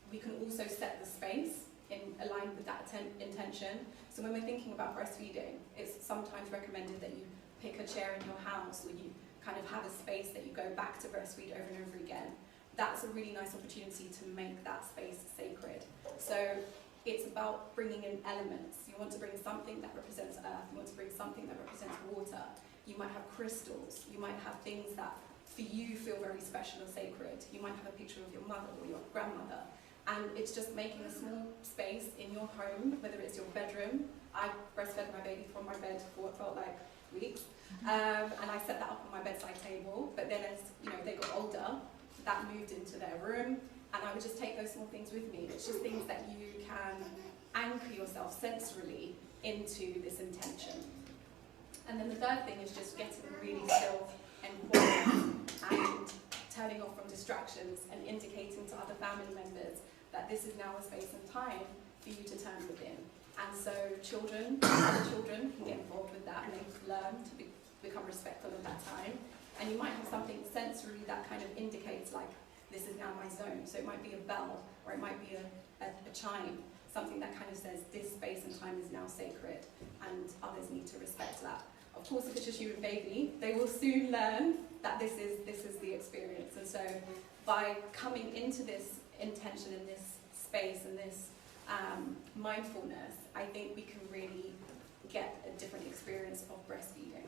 We can also set the space in aligned with that intention. So when we're thinking about breastfeeding, it's sometimes recommended that you pick a chair in your house, or you kind of have a space that you go back to breastfeed over and over again. That's a really nice opportunity to make that space sacred. So it's about bringing in elements. You want to bring something that represents earth, you want to bring something that represents water. You might have crystals, you might have things that for you feel very special or sacred. You might have a picture of your mother or your grandmother. And it's just making a small space in your home, whether it's your bedroom. I breastfed my baby from my bed for what felt like weeks. And I set that up on my bedside table. But then as they got older, that moved into their room. And I would just take those small things with me. It's just things that you can anchor yourself sensorily into this intention. And then the third thing is just getting really still and quiet and turning off from distractions and indicating to other family members that this is now a space and time for you to turn within. And so other children can get involved with that and they learn to become respectful of that time. And you might have something sensory that kind of indicates like, this is now my zone. So it might be a bell or it might be a chime, something that kind of says this space and time is now sacred and others need to respect that. Of course, if it's just you and baby, they will soon learn that this is the experience. And so by coming into this intention and this space and this mindfulness, I think we can really get a different experience of breastfeeding.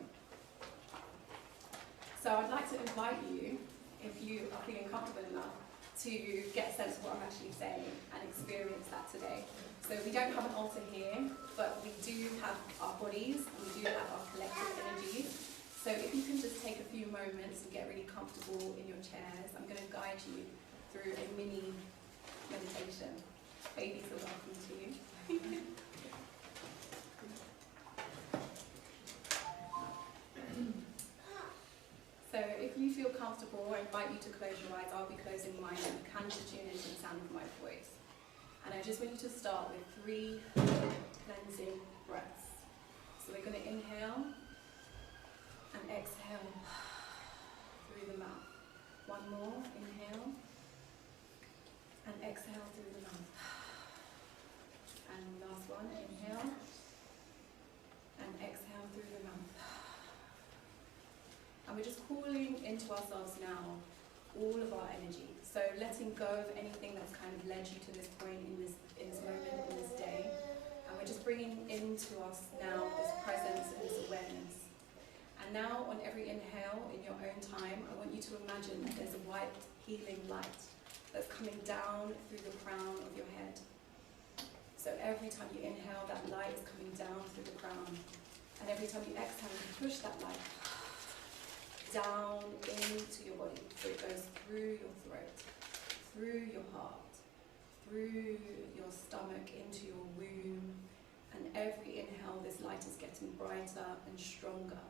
So I'd like to invite you, if you are feeling comfortable enough, to get a sense of what I'm actually saying and experience that today. So we don't have an altar here, but we do have our bodies, and we do have our collective energies. So if you can just take a few moments and get really comfortable in your chairs, I'm going to guide you through a mini meditation. Babies are welcome to you. So if you feel comfortable, I invite you to close your eyes. I'll be closing mine and you can just tune into the sound of my voice. And I just want you to start with 3 cleansing breaths. So we're going to inhale and exhale through the mouth. One more, inhale and exhale through the mouth. And last one, inhale and exhale through the mouth. And we're just calling into ourselves now all of our energy. So letting go of anything that's kind of led you to this point in this moment, in this day. And we're just bringing into us now this presence and this awareness. And now on every inhale in your own time, I want you to imagine that there's a white healing light that's coming down through the crown of your head. So every time you inhale, that light is coming down through the crown. And every time you exhale, you push that light down into your body. So it goes through your throat, through your heart, through your stomach, into your womb. And every inhale, this light is getting brighter and stronger.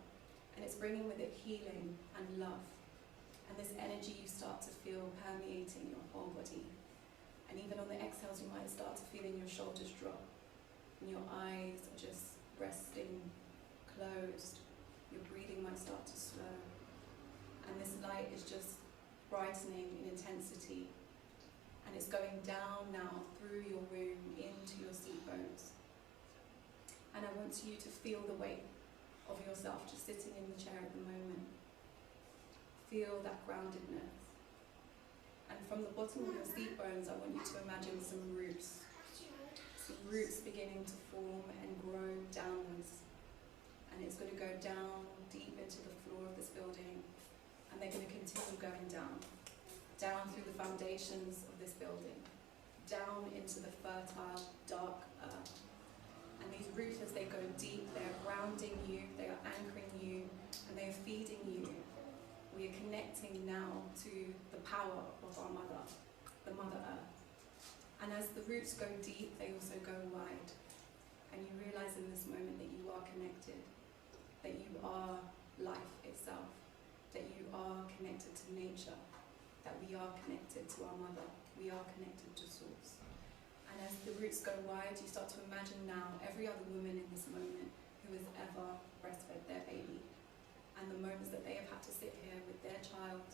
And it's bringing with it healing and love. And this energy you start to feel permeating your whole body. And even on the exhales, you might start to feel your shoulders drop. And your eyes are just resting, closed. Your breathing might start to slow. And this light is just brightening in intensity. And it's going down now through your womb into your seat bones. And I want you to feel the weight of yourself just sitting in the chair at the moment. Feel that groundedness. And from the bottom of your seat bones, I want you to imagine some roots. Some roots beginning to form and grow downwards. And it's going to go down deep into the floor of this building. And they're going to continue going down. Down through the foundations of this building. Down into the fertile, dark earth. And these roots, as they go deep, they're grounding you, they are anchoring you, and they are feeding you. We are connecting now to the power of our mother, the Mother Earth. And as the roots go deep, they also go wide. And you realize in this moment that you are connected, that you are life itself, that you are connected to nature, that we are connected to our mother, we are connected to source. And as the roots go wide, you start to imagine now every other woman in this moment who has ever breastfed their baby, and the moments that they have had to sit here with their child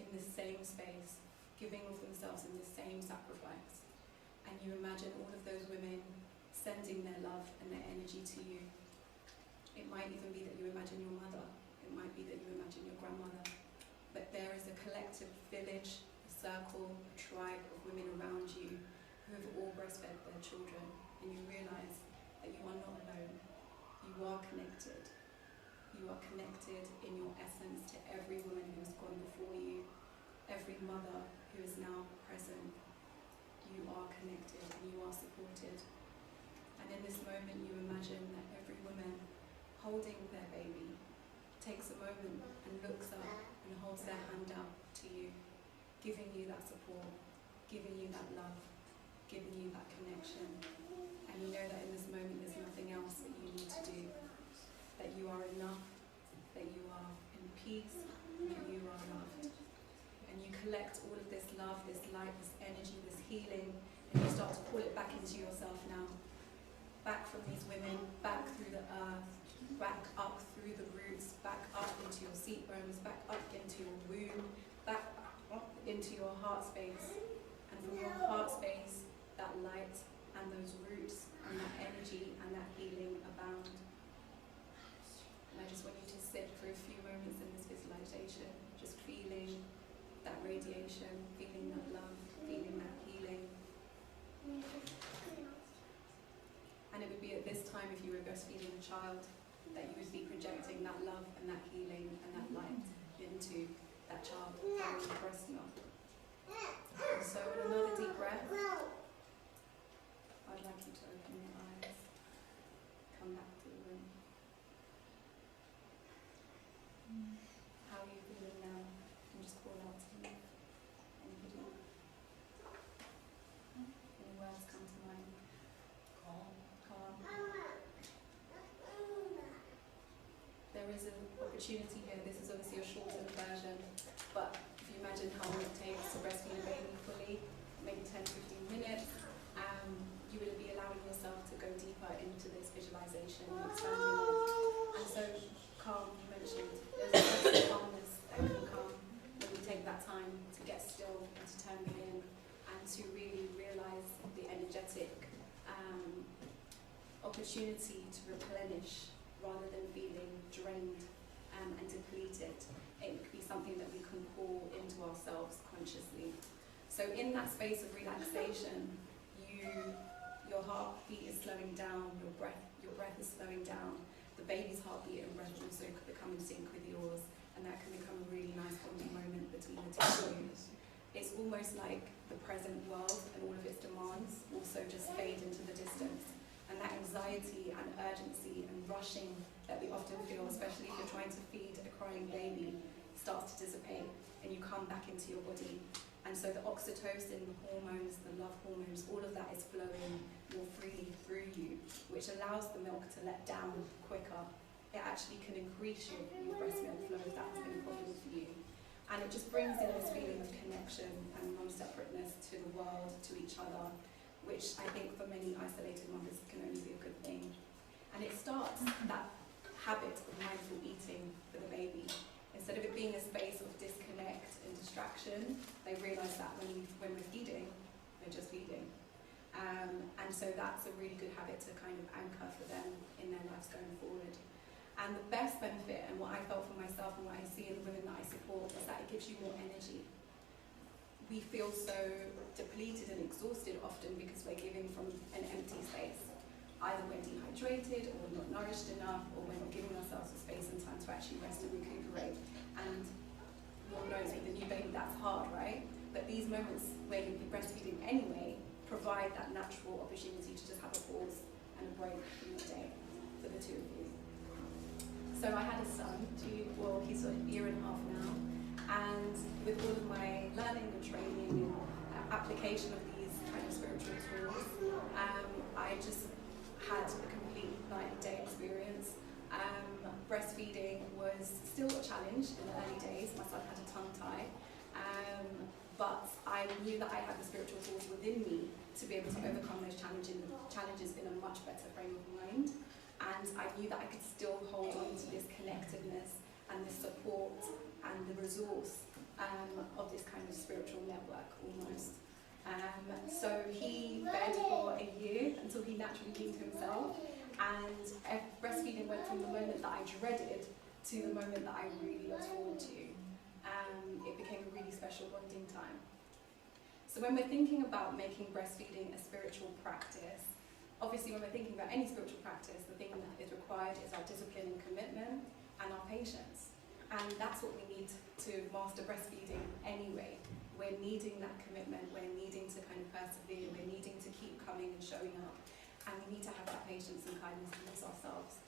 in the same space, giving of themselves in the same sacrifice. And you imagine all of those women sending their love and their energy to you. It might even be that you imagine your mother, it might be that you imagine your grandmother, but there is a collective village, a circle, a tribe of women around you who have all breastfed their children, and you realise that you are not alone. You are connected. You are connected in your essence to every woman who has gone before you, every mother who is now present. You are connected and you are supported. And in this moment you imagine that every woman holding their baby takes a moment and looks up and holds their hand out to you, giving you that support, giving you that love, giving you that connection. And you know that in this moment there's nothing else that you need to do, that you are enough, that you are in peace, that you are loved. And you collect all of this love, this light, this energy, this healing, and you start to pull it back into yourself now. Back from these women, back through the earth, back up through the roots, back up into your seat bones, back up into your womb, back up into your heart space. And from your heart space, that light and those roots and that energy and that healing abound. And I just want you to sit for a few moments in this visualization, just feeling that radiation, feeling that love, feeling that healing. And it would be at this time, if you were breastfeeding a child, that you would be projecting that love and that healing and that light into that child carrying the breast milk. And so in another deep breath, I'd like you to open your eyes, come back to the room. How are you feeling now? And just call out to me. Anybody? Any words come to mind? Calm. There is an opportunity here. This is obviously a shortened version, but if you imagine how long it takes to breastfeed a baby fully, maybe 10-15 minutes, you will be allowing yourself to go deeper into this visualization and expanding it. And so, calm, you mentioned, there's a sense of calmness that can come when you take that time to get still and to turn within and to really realise the energetic opportunity to replenish rather than feeling drained and depleted. It could be something that we can pour into ourselves consciously. So in that space of relaxation, your heartbeat is slowing down, your breath is slowing down, the baby's heartbeat and breath also could become in sync with yours, and that can become a really nice bonding moment between the two of you. It's almost like the present world and all of its demands also just fade into the distance. And that anxiety and urgency and rushing that we often feel, especially if you're trying to feed a crying baby, starts to dissipate and you come back into your body. And so the oxytocin, the hormones, the love hormones, all of that is flowing more freely through you, which allows the milk to let down quicker. It actually can increase your breast milk flow if that has been a problem for you. And it just brings in this feeling of connection and non-separateness to the world, to each other, which I think for many isolated mothers can only be a good thing. And it starts that habit of mindful eating for the baby. Instead of it being a space of disconnect and distraction, they realise that when we're feeding, we're just feeding. And so that's a really good habit to kind of anchor for them in their lives going forward. And the best benefit, and what I felt for myself and what I see in the women that I support, is that it gives you more energy. We feel so depleted and exhausted often because we're giving from an empty space. Either we're dehydrated, or we're not nourished enough, or we're not giving ourselves the space and time to actually rest and recuperate. And Lord knows with the new baby that's hard, right? But these moments where you're breastfeeding anyway provide that natural opportunity to just have a pause and a break in the day for the two of you. So I had a son, well, he's a year and a half now, and with all of my learning and training and application of these kind of spiritual tools, I just had a complete night and day experience. Breastfeeding was still a challenge in the early days. My son had a tongue tie, but I knew that I had the spiritual tools within me to be able to overcome those challenges in a much better frame of mind. And I knew that I could still hold on to this connectedness and the support and the resource of this kind of spiritual network almost. So he fed for a year until he naturally weaned himself, and breastfeeding went from the moment that I dreaded to the moment that I really looked forward to. It became a really special bonding time. So when we're thinking about making breastfeeding a spiritual practice, obviously when we're thinking about any spiritual practice, the thing that is required is our discipline and commitment and our patience. And that's what we need to master breastfeeding anyway. We're needing that commitment, we're needing to kind of persevere, we're needing to keep coming and showing up. And we need to have that patience and kindness towards ourselves.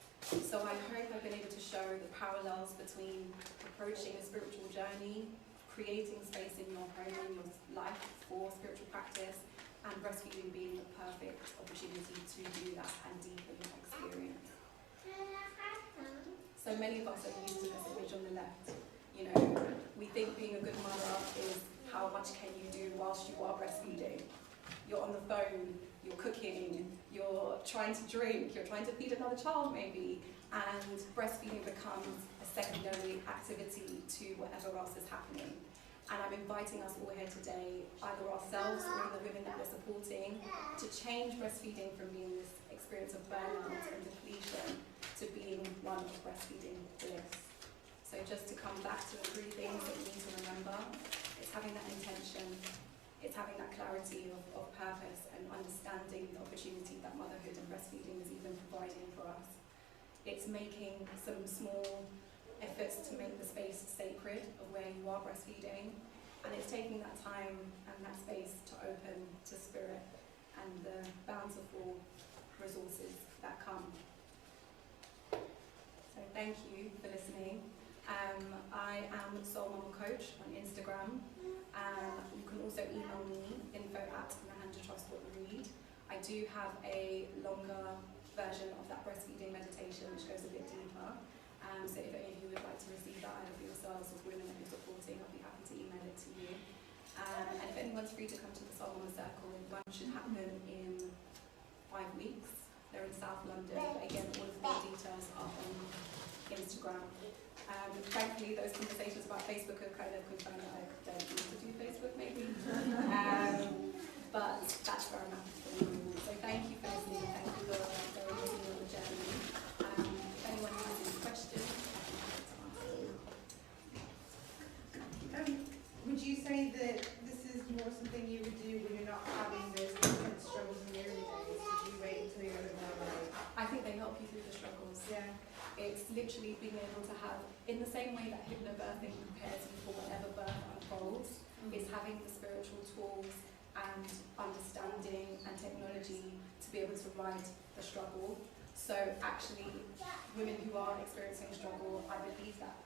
So I hope I've been able to show the parallels between approaching a spiritual journey, creating space in your home and your life for spiritual practice, and breastfeeding being the perfect opportunity to do that and deepen that experience. So many of us are used to this image on the left. You know, we think being a good mother is how much can you do whilst you are breastfeeding. You're on the phone, you're cooking, you're trying to drink, you're trying to feed another child maybe, and breastfeeding becomes a secondary activity to whatever else is happening. And I'm inviting us all here today, either ourselves or the women that we're supporting, to change breastfeeding from being this experience of burnout and depletion to being one of breastfeeding bliss. So just to come back to the three things that we need to remember, it's having that intention, it's having that clarity of purpose and understanding the opportunity that motherhood and breastfeeding is even providing for us. It's making some small efforts to make the space sacred of where you are breastfeeding, and it's taking that time and that space to open to spirit and the bountiful resources that come. So thank you for listening. I am Soul Mama Coach on Instagram. You can also email me, info@mahandatrust.read. I do have a longer version of that breastfeeding meditation which goes a bit deeper. So if any of you would like to receive that either for yourselves or for women that you're supporting, I'll be happy to email it to you. And if anyone's free to come to the Soul Mama Circle, one should happen in 5 weeks. They're in South London, but again, all of the details are on Instagram. Thankfully, those conversations about Facebook are kind of confirmed that I don't need to do Facebook maybe. But that's where I'm at for the moment. So thank you for listening. Thank you for going with me on the journey. If anyone has any questions, Would you say that this is more something you would do when you're not having those intense struggles in the early days? Would you wait until you're a bit more like... I think they help you through the struggles. Yeah. It's literally being able to have, in the same way that hypnobirthing prepares you for whatever birth unfolds, is having the spiritual tools and understanding and technology to be able to ride the struggle. So actually, women who are experiencing struggle, I believe that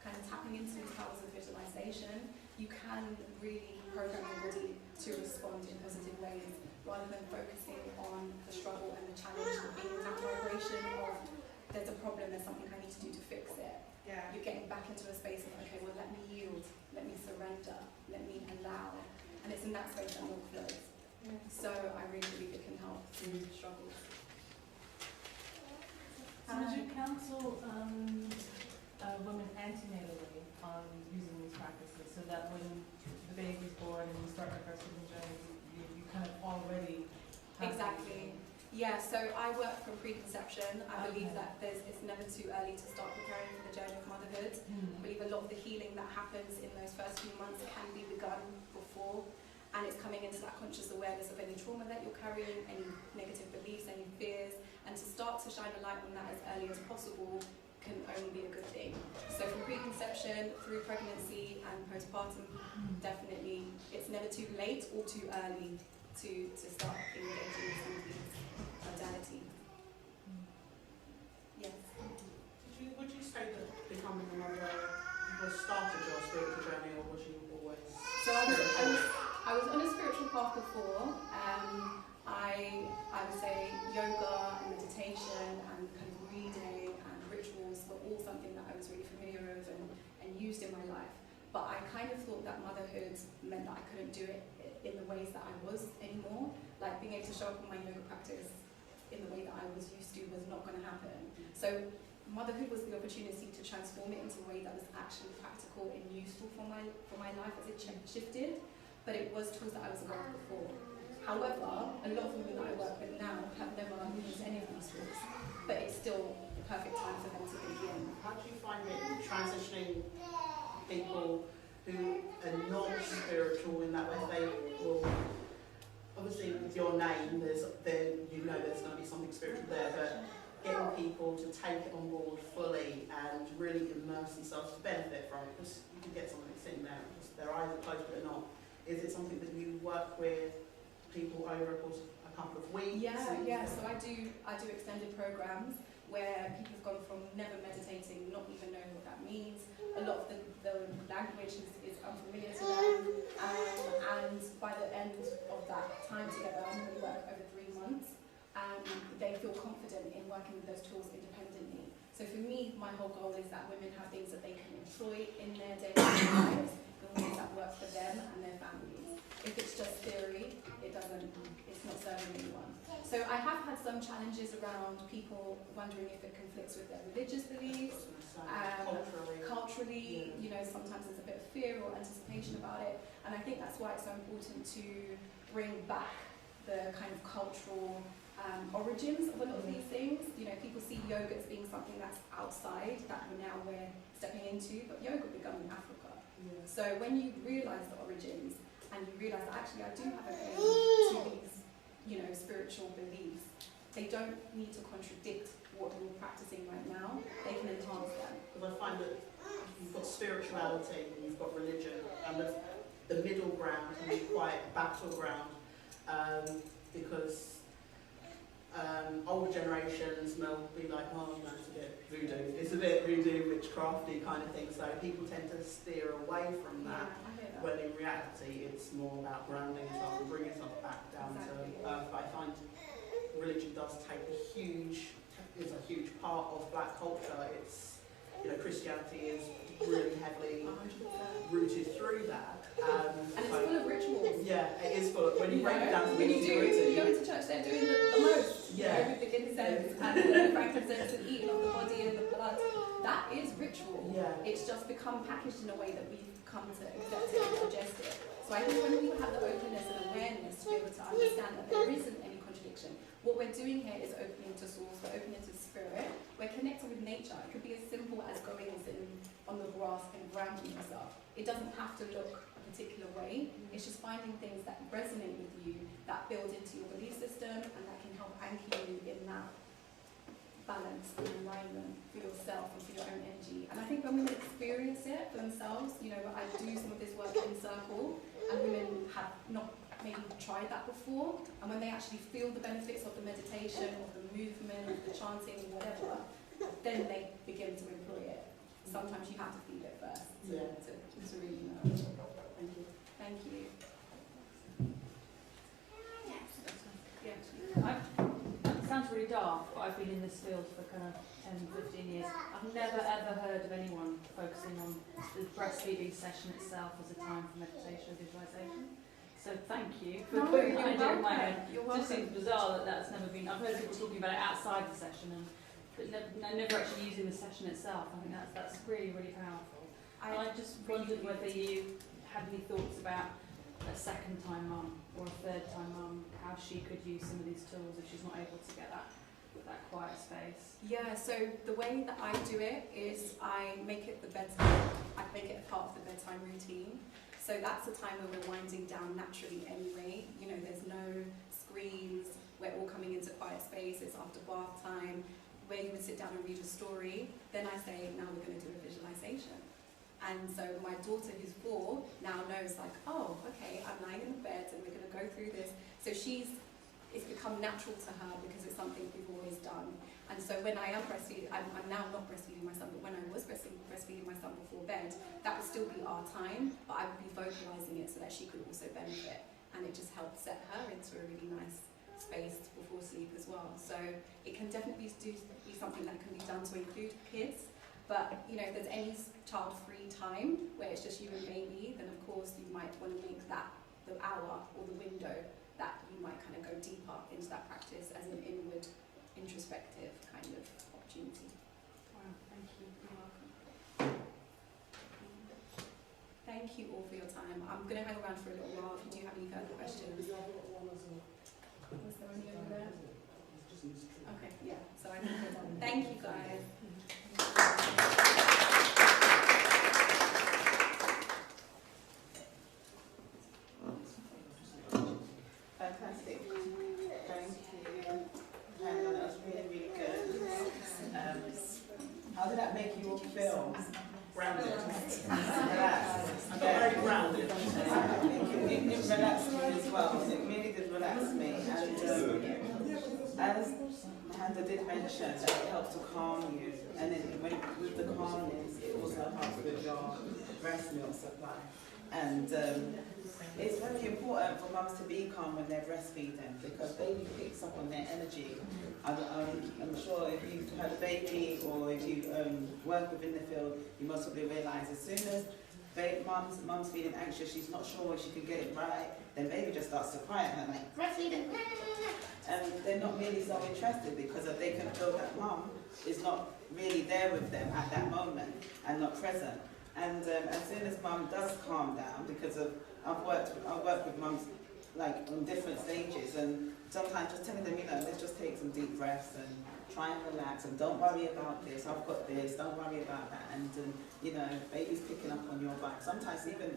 kind of tapping into the powers of visualization, you can really program your body to respond in positive ways rather than focusing on the struggle and the challenge of being in that vibration of there's a problem, there's something I need to do to fix it. Yeah. You're getting back into a space of, okay, well, let me yield, let me surrender, let me allow. And it's in that space that milk flows. Yeah. So I really believe it can help through the struggles. So would you counsel women antenatally on using these practices so that when the baby's born and you start your breastfeeding journey, you kind of already have Exactly. Yeah, so I work from preconception. I believe that it's never too early to start preparing for the journey of motherhood. I believe a lot of the healing that happens in those first few months can be begun before, and it's coming into that conscious awareness of any trauma that you're carrying, any negative beliefs, any fears, and to start to shine a light on that as early as possible can only be a good thing. So from preconception through pregnancy and postpartum, definitely it's never too late or too early to start engaging with some of these modalities. Yes. Would you say that becoming a mother was started your spiritual journey, or was you always? So I was on a spiritual path before. I would say yoga and meditation and kind of reading and rituals were all something that I was really familiar with and used in my life. But I kind of thought that motherhood meant that I couldn't do it in the ways that I was anymore. Like being able to show up in my yoga practice in the way that I was used to was not going to happen. So motherhood was the opportunity to transform it into a way that was actually practical and useful for my life as it shifted. But it was tools that I was aware of before. However, a lot of women that I work with now have never used any of these tools, but it's still the perfect time for them to begin. How do you find it transitioning people who are not spiritual in that way? They will, obviously with your name, there's going to be something spiritual there, but getting people to take it on board fully and really immerse themselves to benefit from it, because you can get someone who's sitting there, just their eyes are closed but they're not. Is it something that you work with people over a course of a couple of weeks? Yeah. So I do extended programs where people have gone from never meditating, not even knowing what that means. A lot of the language is unfamiliar to them, and by the end of that time together, I'm going to work over 3 months, and they feel confident in working with those tools independently. So for me, my whole goal is that women have things that they can employ in their daily lives, in ways that work for them and their families. If it's just theory, it's not serving anyone. So I have had some challenges around people wondering if it conflicts with their religious beliefs. Culturally, sometimes there's a bit of fear or anticipation about it, and I think that's why it's so important to bring back the kind of cultural origins of a lot of these things. People see yoga as being something that's outside, that we're stepping into, but yoga began in Africa. Yeah. So when you realise the origins, and you realise that actually I do have a claim to these, spiritual beliefs, they don't need to contradict what you're practicing right now. They can enhance them. Because I find that you've got spirituality and you've got religion, and the middle ground can be quite a battleground, because older generations will be like, oh no, it's a bit voodoo. It's a bit voodoo, witchcrafty kind of thing. So people tend to steer away from that. Yeah, I hear that. When in reality, it's more about grounding yourself and bringing yourself back down to earth. I find religion does take is a huge part of Black culture. It's, Christianity is really heavily 100%. rooted through that. And it's full of rituals. Yeah, it is full of, when you break it down to when you go into church, they're doing the most. Yeah. Everything incense and the frankincense and eating of the body and the blood. That is ritual. Yeah. It's just become packaged in a way that we've come to accept it and digest it. So I think when we have the openness and awareness to be able to understand that there isn't any contradiction, what we're doing here is opening to source, we're opening to spirit, we're connecting with nature. It could be as simple as going and sitting on the grass and grounding yourself. It doesn't have to look a particular way, it's just finding things that resonate with you, that build into your belief system, and that can help anchor you in that balance and alignment for yourself and for your own energy. And I think when women experience it for themselves, I do some of this work in Circle, and women have not maybe tried that before, and when they actually feel the benefits of the meditation, of the movement, the chanting, whatever, then they begin to employ it. Sometimes you have to feel it first to really know. Thank you. Thank you. It sounds really daft, but I've been in this field for kind of 10, 15 years. I've never ever heard of anyone focusing on the breastfeeding session itself as a time for meditation and visualization. So thank you for putting that idea in my head. It just seems bizarre that that's never been. I've heard people talking about it outside the session, but never actually using the session itself. I think that's really, really powerful. I just wondered whether you had any thoughts about a second time mum or a third time mum, how she could use some of these tools if she's not able to get that quiet space? Yeah, so the way that I do it is I make it the bedtime, I make it a part of the bedtime routine. So that's the time where we're winding down naturally anyway. You know, there's no screens, we're all coming into quiet space, it's after bath time, where you would sit down and read a story. Then I say, now we're going to do a visualization. And so my daughter, who's 4, now knows like, oh, okay, I'm lying in the bed and we're going to go through this. So it's become natural to her because it's something we've always done. And so when I am breastfeeding, I'm now not breastfeeding my son, but when I was breastfeeding my son before bed, that would still be our time, but I would be vocalizing it so that she could also benefit. And it just helped set her into a really nice space before sleep as well. So it can definitely be something that can be done to include kids. But you know, if there's any child-free time where it's just you and baby, then of course you might want to make that the hour or the window that you might kind of go deeper into that practice as an inward, introspective kind of opportunity. Wow, thank you. You're welcome. Thank you all for your time. I'm going to hang around for a little while if you do have any further questions. Was there any over there? Okay, yeah, so I think we're done. Thank you guys. Fantastic. Thank you. Hannah, that was really, really good. How did that make you all feel? Grounded. Relaxed. I got very grounded. It relaxed me as well. It really did relax me. And as Hannah did mention, that it helps to calm you. And then with the calmness, it also helps with your breast milk supply. And it's very important for mums to be calm when they're breastfeeding because baby picks up on their energy. I'm sure if you've had a baby or if you work within the field, you must probably realise as soon as mum's feeling anxious, she's not sure if she can get it right, then baby just starts to cry at her like, breastfeeding. And they're not really so interested because they can feel that mum is not really there with them at that moment and not present. And as soon as mum does calm down, because I've worked with mums like on different stages, and sometimes just telling them, you know, let's just take some deep breaths and try and relax and don't worry about this, I've got this, don't worry about that, and you know, baby's picking up on your back. Sometimes even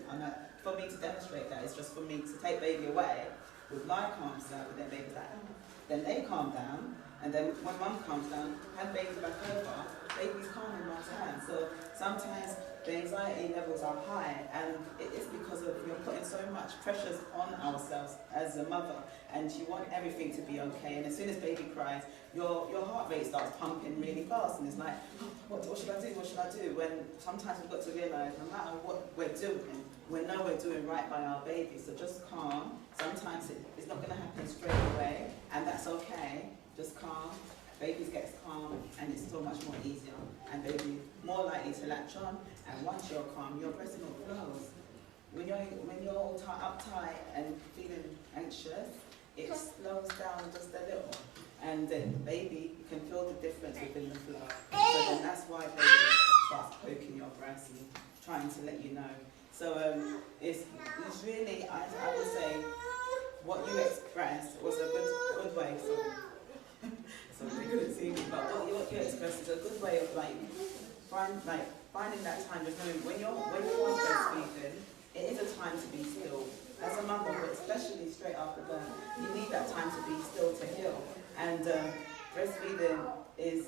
for me to demonstrate that, it's just for me to take baby away with my calm self, and then baby's like, oh. Then they calm down, and then when mum calms down, hand baby back over, baby's calm in mum's hand. So sometimes the anxiety levels are high, and it is because of you're putting so much pressures on ourselves as a mother, and you want everything to be okay. And as soon as baby cries, your heart rate starts pumping really fast, and it's like, oh, what should I do? What should I do? When sometimes we've got to realise, no matter what we're doing, we know we're doing right by our baby. So just calm. Sometimes it's not going to happen straight away, and that's okay. Just calm. Baby gets calm, and it's so much more easier, and baby more likely to latch on. And once you're calm, your breast milk flows. When you're all uptight and feeling anxious, it slows down just a little, and then baby can feel the difference within the flow. So then that's why baby starts poking your breast and trying to let you know. So it's really, I would say, what you expressed was a good way. So you couldn't see me, but what you expressed is a good way of finding that time of knowing when you're breastfeeding, it is a time to be still. As a mother, but especially straight after birth, you need that time to be still to heal. And breastfeeding is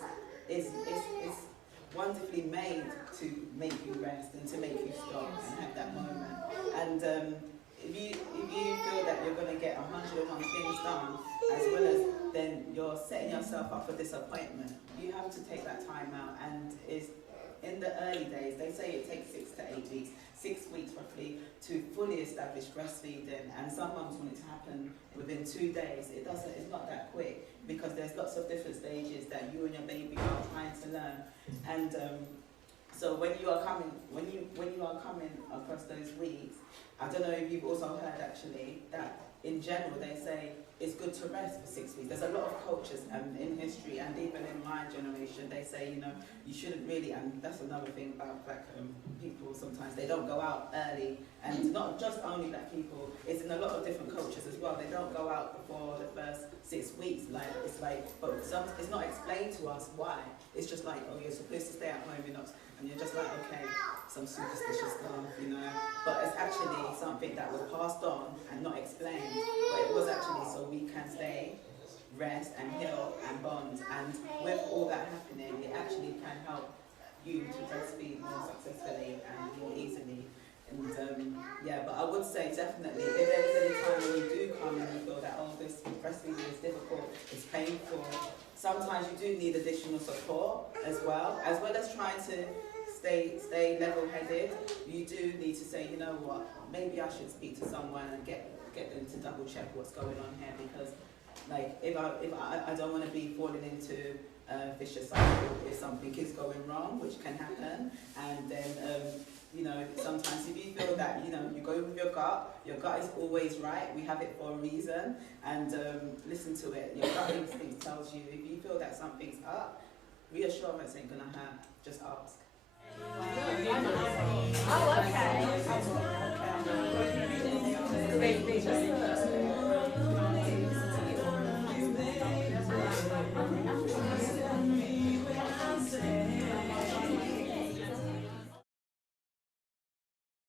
wonderfully made to make you rest and to make you stop and have that moment. And if you feel that you're going to get 101 things done, as well as then you're setting yourself up for disappointment, you have to take that time out. And it's in the early days, they say it takes 6 to 8 weeks, 6 weeks roughly, to fully establish breastfeeding. And some mums want it to happen within 2 days. It's not that quick because there's lots of different stages that you and your baby are trying to learn. And so when you are coming across those weeks, I don't know if you've also heard actually that in general they say it's good to rest for 6 weeks. There's a lot of cultures in history, and even in my generation, they say, you know, you shouldn't really, and that's another thing about black people, sometimes they don't go out early, and not just only black people, it's in a lot of different cultures as well. They don't go out before the first 6 weeks, like, it's like, but it's not explained to us why. It's just like, oh, you're supposed to stay at home, you're not, and you're just like, okay, some superstitious stuff, you know, but it's actually something that was passed on and not explained, but it was actually so we can stay, rest and heal and bond, and with all that happening, it actually can help you to breastfeed more successfully and more easily. And yeah, but I would say definitely, if there is any time when you do come and you feel that, oh, this breastfeeding is difficult, it's painful, sometimes you do need additional support as well as trying to stay level-headed. You do need to say, you know what, maybe I should speak to someone and get them to double check what's going on here, because like if I don't want to be falling into a vicious cycle if something is going wrong, which can happen, and then you know, sometimes if you feel that, you know, you go with your gut is always right, we have it for a reason, and listen to it. Your gut instinct tells you. If you feel that something's up, reassurance ain't gonna hurt, just ask.